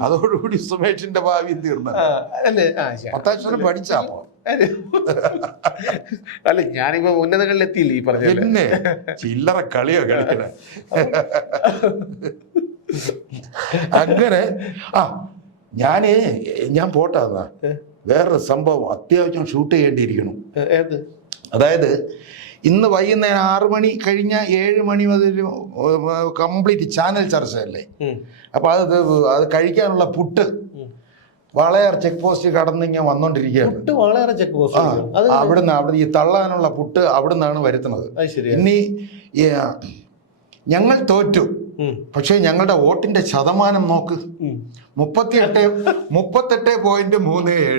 അതോടുകൂടി സുമേഷിന്റെ ഭാവി തീർന്നു അല്ലേ? 10 അക്ഷരം പഠിച്ചാ അല്ല ഞാനിപ്പോ ഉന്നതങ്ങളിൽ എത്തിയില്ല ഈ പറഞ്ഞ ചില്ലറ കളിയോ കളിക്കണ. അങ്ങനെ ഞാൻ പോട്ടാ. വേറൊരു സംഭവം അത്യാവശ്യം ഷൂട്ട് ചെയ്യേണ്ടിയിരിക്കണം. അതായത് ഇന്ന് വൈകുന്നേരം 6 മണി കഴിഞ്ഞ 7 മണി മുതൽ കംപ്ലീറ്റ് ചാനൽ ചർച്ചയല്ലേ. അപ്പൊ അത് കഴിക്കാനുള്ള പുട്ട് വാളയാർ ചെക്ക് പോസ്റ്റ് കടന്ന് ഇങ്ങനെ വന്നോണ്ടിരിക്കുകയാണ്. അവിടുന്ന് ഈ തള്ളാനുള്ള പുട്ട് അവിടുന്നാണ് വരുത്തുന്നത്. ഇനി ഞങ്ങൾ തോറ്റു, പക്ഷെ ഞങ്ങളുടെ വോട്ടിന്റെ ശതമാനം നോക്ക്, 38.37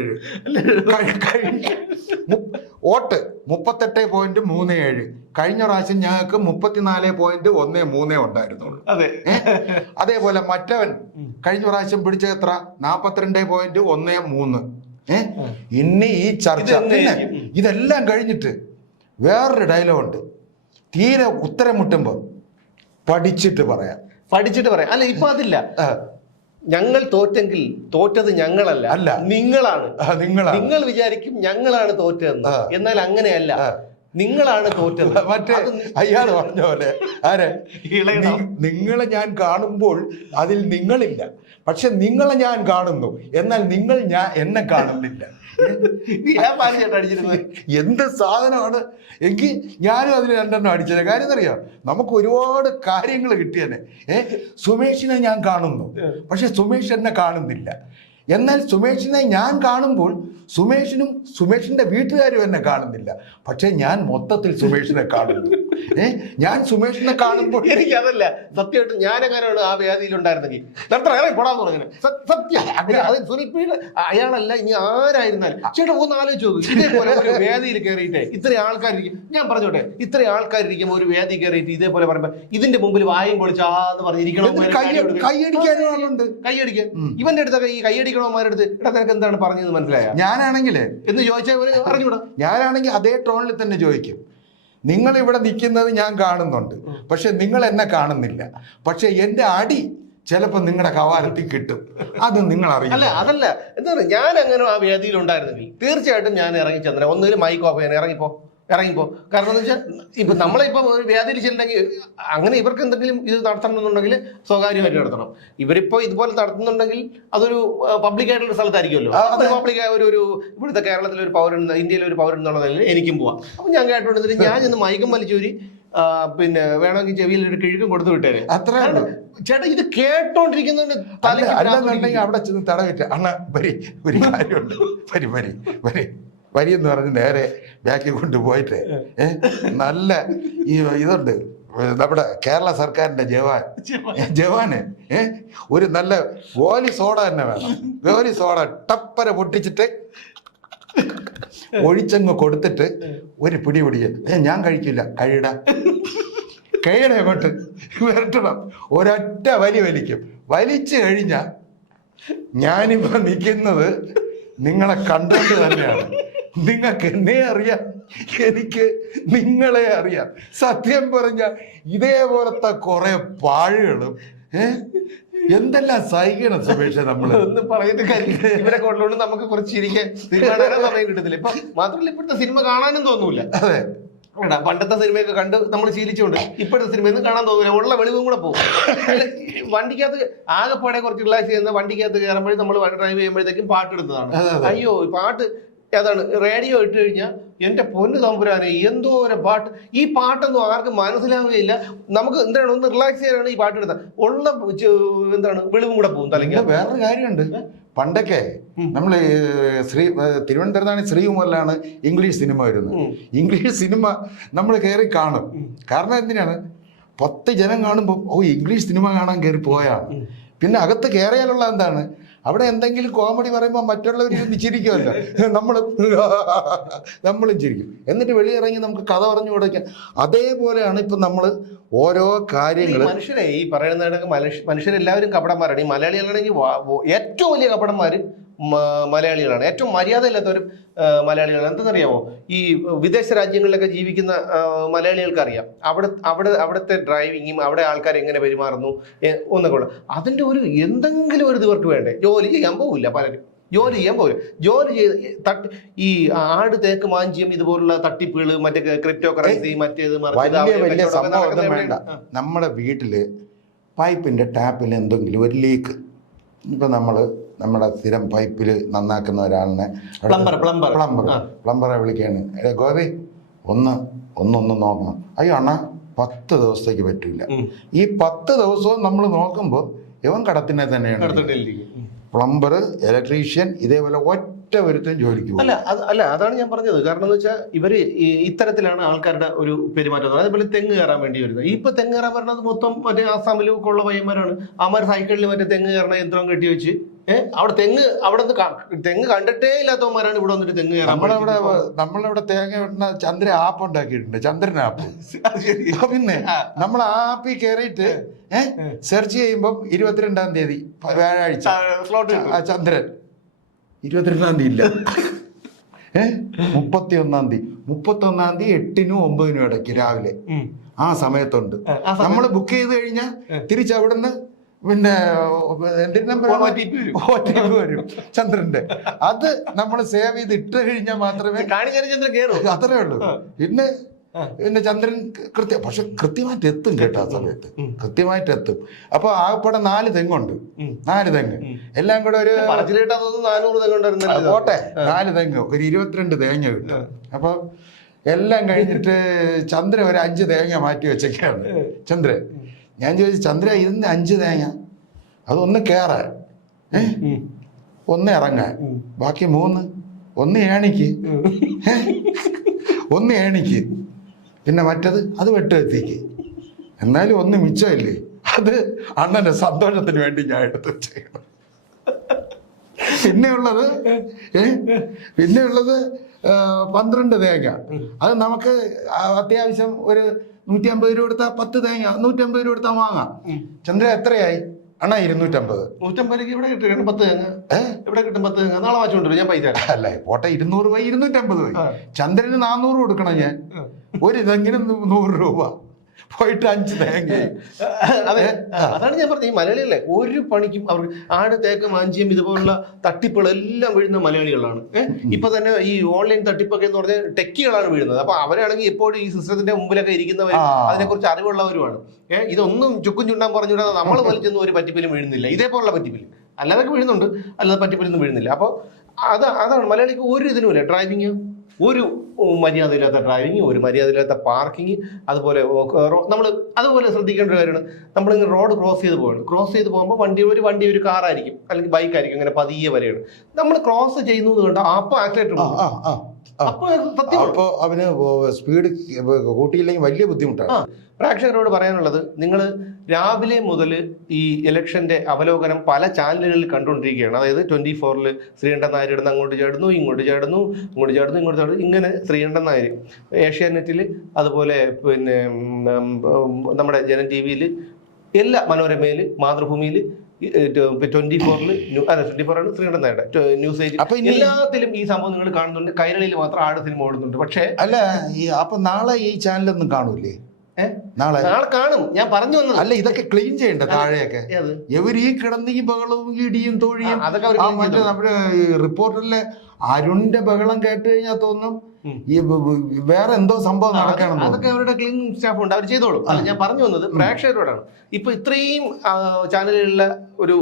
വോട്ട് 38.37. കഴിഞ്ഞ പ്രാവശ്യം ഞങ്ങൾക്ക് 34.13 ഉണ്ടായിരുന്നുള്ളൂ. അതേപോലെ മറ്റവൻ കഴിഞ്ഞ പ്രാവശ്യം പിടിച്ച എത്ര? 42.13. ഇനി ഈ ചർച്ച ഇതെല്ലാം കഴിഞ്ഞിട്ട് വേറൊരു ഡയലോഗുണ്ട്. തീരെ ഉത്തരം മുട്ടുമ്പോ പഠിച്ചിട്ട് പറയാം. അല്ല ഇപ്പൊ അതില്ല. ഞങ്ങൾ തോറ്റെങ്കിൽ തോറ്റത് ഞങ്ങളല്ല, നിങ്ങളാണ്. നിങ്ങൾ വിചാരിക്കും ഞങ്ങളാണ് തോറ്റതെന്ന്. എന്നാൽ അങ്ങനെയല്ല, നിങ്ങളാണ് തോറ്റത്. മറ്റേ അയാൾ പറഞ്ഞ പോലെ നിങ്ങളെ ഞാൻ കാണുമ്പോൾ അതിൽ നിങ്ങളില്ല, പക്ഷെ നിങ്ങളെ ഞാൻ കാണുന്നു, എന്നാൽ നിങ്ങൾ എന്നെ കാണുന്നില്ല. എന്ത് സാധനമാണ് എങ്കിൽ ഞാനും അതിന് 2 അടിച്ചത്. കാര്യം എന്നറിയാം, നമുക്ക് ഒരുപാട് കാര്യങ്ങൾ കിട്ടിയനെ. സുമേഷിനെ ഞാൻ കാണുന്നു, പക്ഷെ സുമേഷ് എന്നെ കാണുന്നില്ല. എന്നാൽ സുമേഷിനെ ഞാൻ കാണുമ്പോൾ സുമേഷിന്റെ വീട്ടുകാരും എന്നെ കാണുന്നില്ല, പക്ഷെ ഞാൻ മൊത്തത്തിൽ സുമേഷിനെ കാണുന്നു. ഞാൻ സുമേഷിനെ കാണുമ്പോൾ എനിക്കതല്ല സത്യമായിട്ട് ഞാനെങ്ങനെയാണ് ആ വേദിയിൽ ഉണ്ടായിരുന്നെങ്കിൽ പോടാന്ന് പറഞ്ഞു. സത്യം അയാളല്ല, ഇനി ആരായിരുന്നാലും ചേട്ടാ ഒന്ന് ആലോചിച്ച് നോക്കും. ഇതേപോലെ ഒരു വേദിയിൽ കയറിയിട്ട് ഇത്ര ആൾക്കാരിരിക്കും. ഞാൻ പറഞ്ഞോട്ടെ, ഇത്ര ആൾക്കാരിരിക്കുമ്പോൾ ഒരു വേദി കയറിയിട്ട് ഇതേപോലെ പറയുമ്പോ ഇതിന്റെ മുമ്പിൽ വായും പൊളിച്ചാന്ന് പറഞ്ഞിരിക്കണം. കൈയടിക്കാൻ ഇവന്റെ അടുത്തൊക്കെ ഈ കൈയടിക്കണം ചോദിക്കണമാരുടെ എടാ നിനക്ക് എന്താണ് പറഞ്ഞത് മനസ്സിലായ ഞാനാണെങ്കിലേ എന്ന് ചോദിച്ചാൽ അറിഞ്ഞൂടാ. ഞാനാണെങ്കിൽ അതേ ടോണിൽ തന്നെ ചോദിക്കും. നിങ്ങൾ ഇവിടെ നിൽക്കുന്നത് ഞാൻ കാണുന്നുണ്ട്, പക്ഷെ നിങ്ങൾ എന്നെ കാണുന്നില്ല. പക്ഷെ എൻ്റെ അടി ചിലപ്പോൾ നിങ്ങളുടെ കവാലത്തിൽ കിട്ടും, അത് നിങ്ങൾ അറിയില്ല. അല്ല അതല്ല എന്താ പറയുക, ഞാൻ അങ്ങനെ ആ വേദിയിൽ ഉണ്ടായിരുന്നെങ്കിൽ തീർച്ചയായിട്ടും ഞാൻ ഇറങ്ങി ചെന്നേ. ഒന്നുകിൽ മൈക്ക് ഓഫ് ചെയ്യാൻ ഇറങ്ങിപ്പോ. കാരണം എന്ന് വെച്ചാൽ ഇപ്പൊ നമ്മളിപ്പോ വേദിയിൽ ചെന്നെങ്കിൽ അങ്ങനെ ഇവർക്ക് എന്തെങ്കിലും ഇത് നടത്തണമെന്നുണ്ടെങ്കിൽ സ്വകാര്യമായിട്ട് നടത്തണം. ഇവരിപ്പോ ഇതുപോലെ നടത്തുന്നുണ്ടെങ്കിൽ അതൊരു പബ്ലിക് ആയിട്ടുള്ള സ്ഥലത്തായിരിക്കുമല്ലോ. പബ്ലിക് ഒരു ഇവിടുത്തെ കേരളത്തിലെ ഒരു പൗരൻ, ഇന്ത്യയിലെ ഒരു പൗരൻ എന്നുള്ള നിലയിൽ എനിക്കും പോവാം. അപ്പൊ ഞാൻ കേട്ടോണ്ടിരുന്നിട്ട് ഞാൻ ചെന്ന് മൈക്കും വലിച്ചൂരി പിന്നെ വേണമെങ്കിൽ ചെവിയിൽ ഒരു കിഴുക്കും കൊടുത്തു വിട്ടേരെ. അത്ര ചേട്ടാ ഇത് കേട്ടോണ്ടിരിക്കുന്നതിന്റെ അല്ലെന്നുണ്ടെങ്കിൽ അവിടെ ചെന്ന് തടവിട്ട് അണ്ണ വരി ഒരു കാര്യമുണ്ട്, വരി എന്ന് പറഞ്ഞ് നേരെ ബാക്കിൽ കൊണ്ടുപോയിട്ട് നല്ല ഈ ഇതുണ്ട് നമ്മുടെ കേരള സർക്കാരിന്റെ ജവാന് ഒരു നല്ല ഗോലി സോഡ തന്നെ വേണം. ഗോലി സോഡ ടപ്പര പൊട്ടിച്ചിട്ട് ഒഴിച്ചങ്ങ് കൊടുത്തിട്ട് ഒരു പിടി ഞാൻ കഴിക്കില്ല, കഴിയണ അങ്ങോട്ട് വരട്ടണം. ഒരൊറ്റ വലിക്കും. വലിച്ചു കഴിഞ്ഞാൽ ഞാനിപ്പോ നിൽക്കുന്നത് നിങ്ങളെ കണ്ടുകൊണ്ട് തന്നെയാണ്. നിങ്ങൾക്ക് എന്നെ അറിയാം, എനിക്ക് നിങ്ങളെ അറിയാം. സത്യം പറഞ്ഞ ഇതേപോലത്തെ കുറെ പാഴുകളും എന്തെല്ലാം സഹിക്കണം സുമേഷ്. നമ്മള് ഒന്നും പറഞ്ഞിട്ട് കാര്യം, ഇവരെ കൊണ്ടുകൊണ്ട് നമുക്ക് കുറച്ച് ചിരിക്കാൻ സമയം കിട്ടത്തില്ല. ഇപ്പൊ മാത്രമല്ല ഇപ്പോഴത്തെ സിനിമ കാണാനും തോന്നൂല. അതെ, പണ്ടത്തെ സിനിമയൊക്കെ കണ്ട് നമ്മൾ ശീലിച്ചുകൊണ്ട് ഇപ്പോഴത്തെ സിനിമയൊന്നും കാണാൻ തോന്നില്ല. ഉള്ള വെളിവും കൂടെ പോകും. വണ്ടിക്കകത്ത് ആകെപ്പാടെ കുറച്ച് റിലാക്സ് ചെയ്യുന്ന വണ്ടിക്കകത്ത് കയറുമ്പോഴും നമ്മൾ ഡ്രൈവ് ചെയ്യുമ്പോഴത്തേക്കും പാട്ടെടുത്തതാണ്. അയ്യോ പാട്ട് ഏതാണ് റേഡിയോ ഇട്ട് കഴിഞ്ഞാൽ എൻ്റെ പൊന്നു തമ്പുരാനെ എന്തോ ഒരു പാട്ട്. ഈ പാട്ടൊന്നും ആർക്കും മനസ്സിലാവുകയില്ല. നമുക്ക് എന്താണ് ഒന്ന് റിലാക്സ് ചെയ്യാനാണ് ഈ പാട്ട് എടുത്താൽ ഉള്ള എന്താണ് വെളിവും കൂടെ പോകും തലയ്ക്ക്. വേറൊരു കാര്യമുണ്ട്, പണ്ടൊക്കെ നമ്മൾ തിരുവനന്തപുരത്താണ് ശ്രീകുമാറിലാണ് ഇംഗ്ലീഷ് സിനിമ വരുന്നത്. ഇംഗ്ലീഷ് സിനിമ നമ്മൾ കയറി കാണും. കാരണം എന്തിനാണ്, 10 ജനം കാണുമ്പോൾ ഇംഗ്ലീഷ് സിനിമ കാണാൻ കയറി പോയാണ്. പിന്നെ അകത്ത് കയറിയാലുള്ള എന്താണ്, അവിടെ എന്തെങ്കിലും കോമഡി പറയുമ്പോൾ മറ്റുള്ളവർ ചിരിക്കുമല്ലോ, നമ്മളും ചിരിക്കും. എന്നിട്ട് വെളിയിറങ്ങി നമുക്ക് കഥ പറഞ്ഞു കൊടുക്കാം. അതേപോലെയാണ് ഇപ്പം നമ്മൾ ഓരോ കാര്യങ്ങൾ മനുഷ്യരെ ഈ പറയുന്ന മനുഷ്യരെല്ലാവരും കപടന്മാരാണ്. ഈ മലയാളികളാണെങ്കിൽ ഏറ്റവും വലിയ കപടന്മാർ മലയാളികളാണ്. ഏറ്റവും മര്യാദ ഇല്ലാത്തവരും മലയാളികളാണ്. എന്തെന്നറിയാമോ, ഈ വിദേശ രാജ്യങ്ങളിലൊക്കെ ജീവിക്കുന്ന മലയാളികൾക്ക് അറിയാം അവിടുത്തെ ഡ്രൈവിങ്ങും അവിടെ ആൾക്കാർ എങ്ങനെ പെരുമാറുന്നു ഒന്നൊക്കെ ഉള്ള അതിൻ്റെ ഒരു എന്തെങ്കിലും ഒരു ഇവർക്ക് വേണ്ടേ. ജോലി ചെയ്യാൻ പോകില്ല പലരും, ജോലി ചെയ്യാൻ പോകില്ല. ജോലി ചെയ്ത് ഈ ആട് തേക്ക് മാഞ്ചിയം ഇതുപോലുള്ള തട്ടിപ്പുകൾ, മറ്റേ ക്രിപ്റ്റോ കറൻസി, മറ്റേത് വലിയ സംഭവം വേണ്ട. നമ്മുടെ വീട്ടില് പൈപ്പിന്റെ ടാപ്പിൽ എന്തെങ്കിലും ഒരു ലീക്ക്, ഇപ്പൊ നമ്മുടെ സ്ഥിരം പൈപ്പിൽ നന്നാക്കുന്ന ഒരാളിനെ പ്ലംബറെ വിളിക്കുകയാണ്, ഗോപി ഒന്ന് നോക്കണം. അയ്യോ അണ്ണാ 10 ദിവസത്തേക്ക് പറ്റൂല. ഈ 10 ദിവസവും നമ്മൾ നോക്കുമ്പോൾ ഇവൻ കടത്തിനെ തന്നെയാണ്. പ്ലംബർ, ഇലക്ട്രീഷ്യൻ, ഇതേപോലെ ഒറ്റ ഒരുത്തൻ ജോലിക്ക് പോകും. അല്ല അതാണ് ഞാൻ പറഞ്ഞത്. കാരണം എന്ന് വെച്ചാൽ ഇവര് ഇത്തരത്തിലാണ് ആൾക്കാരുടെ ഒരു പെരുമാറ്റം. അതേപോലെ തെങ്ങ് കയറാൻ വേണ്ടി വരുന്നത്. ഇപ്പൊ തെങ്ങ് കയറാൻ പറഞ്ഞത് മൊത്തം മറ്റേ ആസാമിലും ഒക്കെ ഉള്ള പയ്യന്മാരാണ്. അവന്മാർ സൈക്കിളിൽ മറ്റേ തെങ്ങ് കയറണ യന്ത്രം കെട്ടി വെച്ച് അവിടെ തെങ്ങ് കണ്ടിട്ടേ ഇല്ലാത്തവന്മാരാണ് ഇവിടെ വന്നിട്ട് തെങ്ങ് കയറാൻ. നമ്മളിവിടെ തേങ്ങ വെട്ടുന്ന ചന്ദ്ര ആപ്പ് ഉണ്ടാക്കിയിട്ടുണ്ട്, ചന്ദ്രൻ ആപ്പ്. പിന്നെ നമ്മൾ ആ ആപ്പിൽ കയറിയിട്ട് സെർച്ച് ചെയ്യുമ്പോൾ 22-ാം തീയതി വ്യാഴാഴ്ച ചന്ദ്രൻ, 22-ാം തീയതി ഇല്ല, 31-ാം തീയതി 8-നും 9-നും ഇടയ്ക്ക് രാവിലെ ആ സമയത്തുണ്ട്. നമ്മൾ ബുക്ക് ചെയ്ത് കഴിഞ്ഞാൽ തിരിച്ചവിടുന്ന് പിന്നെ വരും ചന്ദ്രന്റെ. അത് നമ്മൾ സേവ് ചെയ്ത് ഇട്ട് കഴിഞ്ഞാൽ മാത്രമേ അത്രേ ഉള്ളൂ. പിന്നെ ചന്ദ്രൻ പക്ഷെ കൃത്യമായിട്ട് എത്തും കേട്ടോ. ആ സമയത്ത് കൃത്യമായിട്ട് എത്തും. അപ്പൊ ആകെപ്പാടെ 4 തെങ്ങുണ്ട്. 4 തെങ്ങ് എല്ലാം കൂടെ ഒരു 400 പോട്ടെ, 4 തെങ്ങ് ഒരു 22 തേങ്ങ കിട്ടും. അപ്പൊ എല്ലാം കഴിഞ്ഞിട്ട് ചന്ദ്രൻ ഒരു 5 തേങ്ങ മാറ്റി വെച്ചൊക്കെയാണ് ചന്ദ്രൻ. ഞാൻ ചോദിച്ചു, ചന്ദ്ര ഇതിന് 5 തേങ്ങ, അതൊന്ന് കയറാൻ, 1 ഇറങ്ങാൻ, ബാക്കി 3, 1 ഏണിക്ക്, 1 ഏണിക്ക്, പിന്നെ മറ്റത് അത് വെട്ടുകത്തിക്ക്. എന്നാലും 1 മിച്ചമില്ലേ, അത് അണ്ണന്റെ സന്തോഷത്തിന് വേണ്ടി ഞാൻ എടുത്ത് ചെയ്യണം. പിന്നെയുള്ളത് 12 തേങ്ങ. അത് നമുക്ക് അത്യാവശ്യം ഒരു 150 രൂപ കൊടുത്താൽ 10 തേങ്ങ 150 രൂപ കൊടുത്താൽ വാങ്ങാം. ചന്ദ്ര എത്രയായി? അണ്ണാ 250. 150 ഇവിടെ കിട്ടും 10 തേങ്ങ. ഇവിടെ കിട്ടും 10 തേങ്ങ. നാളെ വാങ്ങിച്ചോണ്ടിരും, ഞാൻ പൈസ തരാം. അല്ലേ പോട്ടെ, 200 പോയി 250 പോയി. ചന്ദ്രന് 400 കൊടുക്കണം ഞാൻ. ഒരു ഇതെങ്കിലും 100 രൂപ പോയിട്ട് 5 തേങ്ങ. അതെ, അതാണ് ഞാൻ പറഞ്ഞത്. ഈ മലയാളികളെ ഒരു പണിക്കും അവർക്ക് ആട് തേക്ക് മാഞ്ചിയും ഇതുപോലുള്ള തട്ടിപ്പുകളെല്ലാം വീഴുന്ന മലയാളികളാണ്. ഇപ്പൊ തന്നെ ഈ ഓൺലൈൻ തട്ടിപ്പൊക്കെ എന്ന് പറഞ്ഞാൽ ടെക്കികളാണ് വീഴുന്നത്. അപ്പൊ അവരാണെങ്കിൽ എപ്പോഴും ഈ സിസ്റ്റത്തിന്റെ മുമ്പിലൊക്കെ ഇരിക്കുന്നവർ, അതിനെക്കുറിച്ച് അറിവുള്ളവരുമാണ്. ഇതൊന്നും ചുക്കും ചുണ്ടാൻ പറഞ്ഞുവിടാതെ നമ്മൾ വലിച്ചൊന്നും ഒരു പറ്റിപ്പിലും വീഴുന്നില്ല. ഇതേപോലുള്ള പറ്റിപ്പിൽ അല്ലാതൊക്കെ വീഴുന്നുണ്ട്, അല്ലാതെ പറ്റിപ്പിലൊന്നും വീഴുന്നില്ല. അപ്പോൾ അതാണ് മലയാളിക്ക് ഒരു ഇതിനുമില്ല. ഡ്രൈവിങ് ഒരു മര്യാദയില്ലാത്ത ഡ്രൈവിങ്, ഒരു മര്യാദയില്ലാത്ത പാർക്കിങ്, അതുപോലെ നമ്മൾ അതുപോലെ ശ്രദ്ധിക്കേണ്ട ഒരു കാര്യമാണ്. നമ്മളിങ്ങനെ റോഡ് ക്രോസ് ചെയ്ത് പോകുമ്പോൾ വണ്ടി ഒരു കാറായിരിക്കും അല്ലെങ്കിൽ ബൈക്കായിരിക്കും, അങ്ങനെ പതിയെ വരെയാണ്. നമ്മൾ ക്രോസ് ചെയ്യുന്നത് കണ്ട അപ്പോൾ ആക്സിഡന്റ് അപ്പോൾ അവന് സ്പീഡ് കൂട്ടിയില്ലെങ്കിൽ വലിയ ബുദ്ധിമുട്ടാണ്. പ്രേക്ഷകരോട് പറയാനുള്ളത്, നിങ്ങൾ രാവിലെ മുതൽ ഈ ഇലക്ഷന്റെ അവലോകനം പല ചാനലുകളിൽ കണ്ടുകൊണ്ടിരിക്കുകയാണ്. അതായത് 24-ൽ ശ്രീകണ്ഠൻ നായർ ഇടുന്ന അങ്ങോട്ട് ചാടുന്നു, ഇങ്ങോട്ട് ചാടുന്നു, ഇങ്ങനെ ശ്രീകണ്ഠൻ നായർ. ഏഷ്യാനെറ്റിൽ, അതുപോലെ പിന്നെ നമ്മുടെ ജനം TV-യിൽ, എല്ലാ മനോരമയിൽ, മാതൃഭൂമിയിൽ, 24-ൽ 24 ശ്രീകണ്ഠൻ നായരുടെ ന്യൂസ് ഏജ്, എല്ലാത്തിലും ഈ സംഭവം നിങ്ങൾ കാണുന്നുണ്ട്. കൈരളിയിൽ മാത്രം ആട് സിനിമ ഓടുന്നുണ്ട്. പക്ഷേ അല്ല, അപ്പൊ നാളെ ഈ ചാനലൊന്നും കാണൂലേ? നാളെ കാണും. ഞാൻ പറഞ്ഞു വന്നത് അല്ല, ഇതൊക്കെ ക്ലീൻ ചെയ്യണ്ട. താഴെയൊക്കെ ഇവർ ഈ കിടന്ന് ഈ ബഹളവും ഇടിയും തൊഴിയും മറ്റേ നമ്മുടെ റിപ്പോർട്ടറിലെ അരുണിന്റെ ബഹളം കേട്ട് കഴിഞ്ഞാൽ തോന്നും ഈ വേറെ എന്തോ സംഭവം നടക്കണം. അതൊക്കെ അവരുടെ ക്ലീനിങ് സ്റ്റാഫ് ഉണ്ട്, അവർ ചെയ്തോളും. അല്ല, ഞാൻ പറഞ്ഞു വന്നത് പ്രേക്ഷകരോടാണ്. ഇപ്പൊ ഇത്രയും ചാനലുകളിലെ ഒരു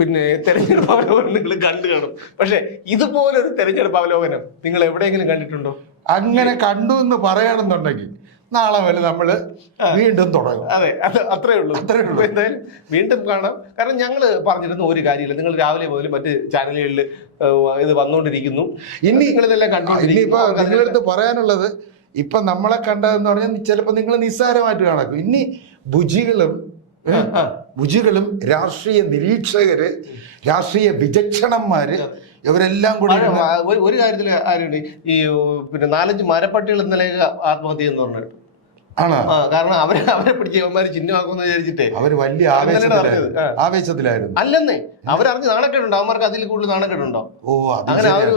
പിന്നെ തെരഞ്ഞെടുപ്പ് അവലോകനം നിങ്ങൾ കണ്ടു കാണും. പക്ഷെ ഇതുപോലൊരു തെരഞ്ഞെടുപ്പ് അവലോകനം നിങ്ങൾ എവിടെയെങ്കിലും കണ്ടിട്ടുണ്ടോ? അങ്ങനെ കണ്ടു എന്ന് പറയണമെന്നുണ്ടെങ്കിൽ നാളെ വരെ നമ്മള് വീണ്ടും തുടങ്ങും. അതെ, അത്രേ ഉള്ളൂ. എന്തായാലും വീണ്ടും കാണാം. കാരണം ഞങ്ങൾ പറഞ്ഞിരുന്ന ഒരു കാര്യമില്ല. നിങ്ങൾ രാവിലെ മുതൽ മറ്റ് ചാനലുകളിൽ ഇത് വന്നുകൊണ്ടിരിക്കുന്നു. ഇനി നിങ്ങളിതെല്ലാം ഇനിയിപ്പോ നിങ്ങളടുത്ത് പറയാനുള്ളത്, ഇപ്പൊ നമ്മളെ കണ്ടതെന്ന് പറഞ്ഞാൽ ചിലപ്പോ നിങ്ങൾ നിസ്സാരമായിട്ട് കണക്കും. ഇനി ഭുജികളും രാഷ്ട്രീയ നിരീക്ഷകര്, രാഷ്ട്രീയ വിചക്ഷണന്മാര്, ഇവരെല്ലാം കൂടി ഒരു കാര്യത്തിൽ ആരുണ്ട്, ഈ പിന്നെ 4-5 മരപ്പട്ടികൾ ഇന്നലെ ആത്മഹത്യ എന്ന് പറഞ്ഞിട്ട് ആണോ? കാരണം അവരെ പിടിച്ച് ഇവന്മാര് ചിഹ്നമാക്കുമെന്ന് വിചാരിച്ചിട്ടേ അവര് വലിയ ആവേശത്തിലായിരുന്നു. അല്ലെന്നേ, അവരറിഞ്ഞ് നാണക്കേടുണ്ടോ? അവന്മാർക്ക് അതിൽ കൂടുതൽ നാണക്കേടുണ്ടോ? അങ്ങനെ അവര്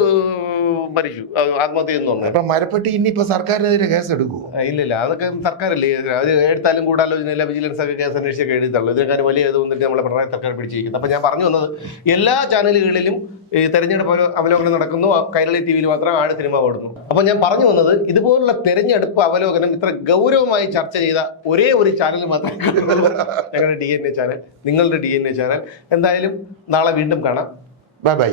മരിച്ചു, ആത്മഹത്യ എന്ന് പറഞ്ഞു. അപ്പൊ മരപ്പെട്ടി ഇനിയിപ്പോ സർക്കാരിനെതിരെ കേസ് എടുക്കുമോ? ഇല്ലില്ല, അതൊക്കെ സർക്കാരല്ലേ. അത് എടുത്താലും ഗൂഢാലോചനയില്ല, വിജിലൻസ് ഒക്കെ കേസ് അന്വേഷിച്ചൊക്കെ എഴുതിത്തള്ളു. ഇതിനേക്കാൾ വലിയ ഇത് വന്നിട്ട് നമ്മളെ പിണറായി സർക്കാർ പിടിച്ചിരിക്കുന്നത്. അപ്പൊ ഞാൻ പറഞ്ഞു വന്നത്, എല്ലാ ചാനലുകളിലും ഈ തെരഞ്ഞെടുപ്പ് അവലോകനം നടക്കുന്നു. കൈരളി TV-യിൽ മാത്രം ആട് സിനിമ ഓടുന്നു. അപ്പൊ ഞാൻ പറഞ്ഞു വന്നത്, ഇതുപോലുള്ള തെരഞ്ഞെടുപ്പ് അവലോകനം ഇത്ര ഗൗരവമായി ചർച്ച ചെയ്ത ഒരേ ഒരു ചാനൽ മാത്രമേ കാണുന്നുള്ളൂ, ഞങ്ങളുടെ DNA ചാനൽ, നിങ്ങളുടെ DNA ചാനൽ. എന്തായാലും നാളെ വീണ്ടും കാണാം. Bye bye.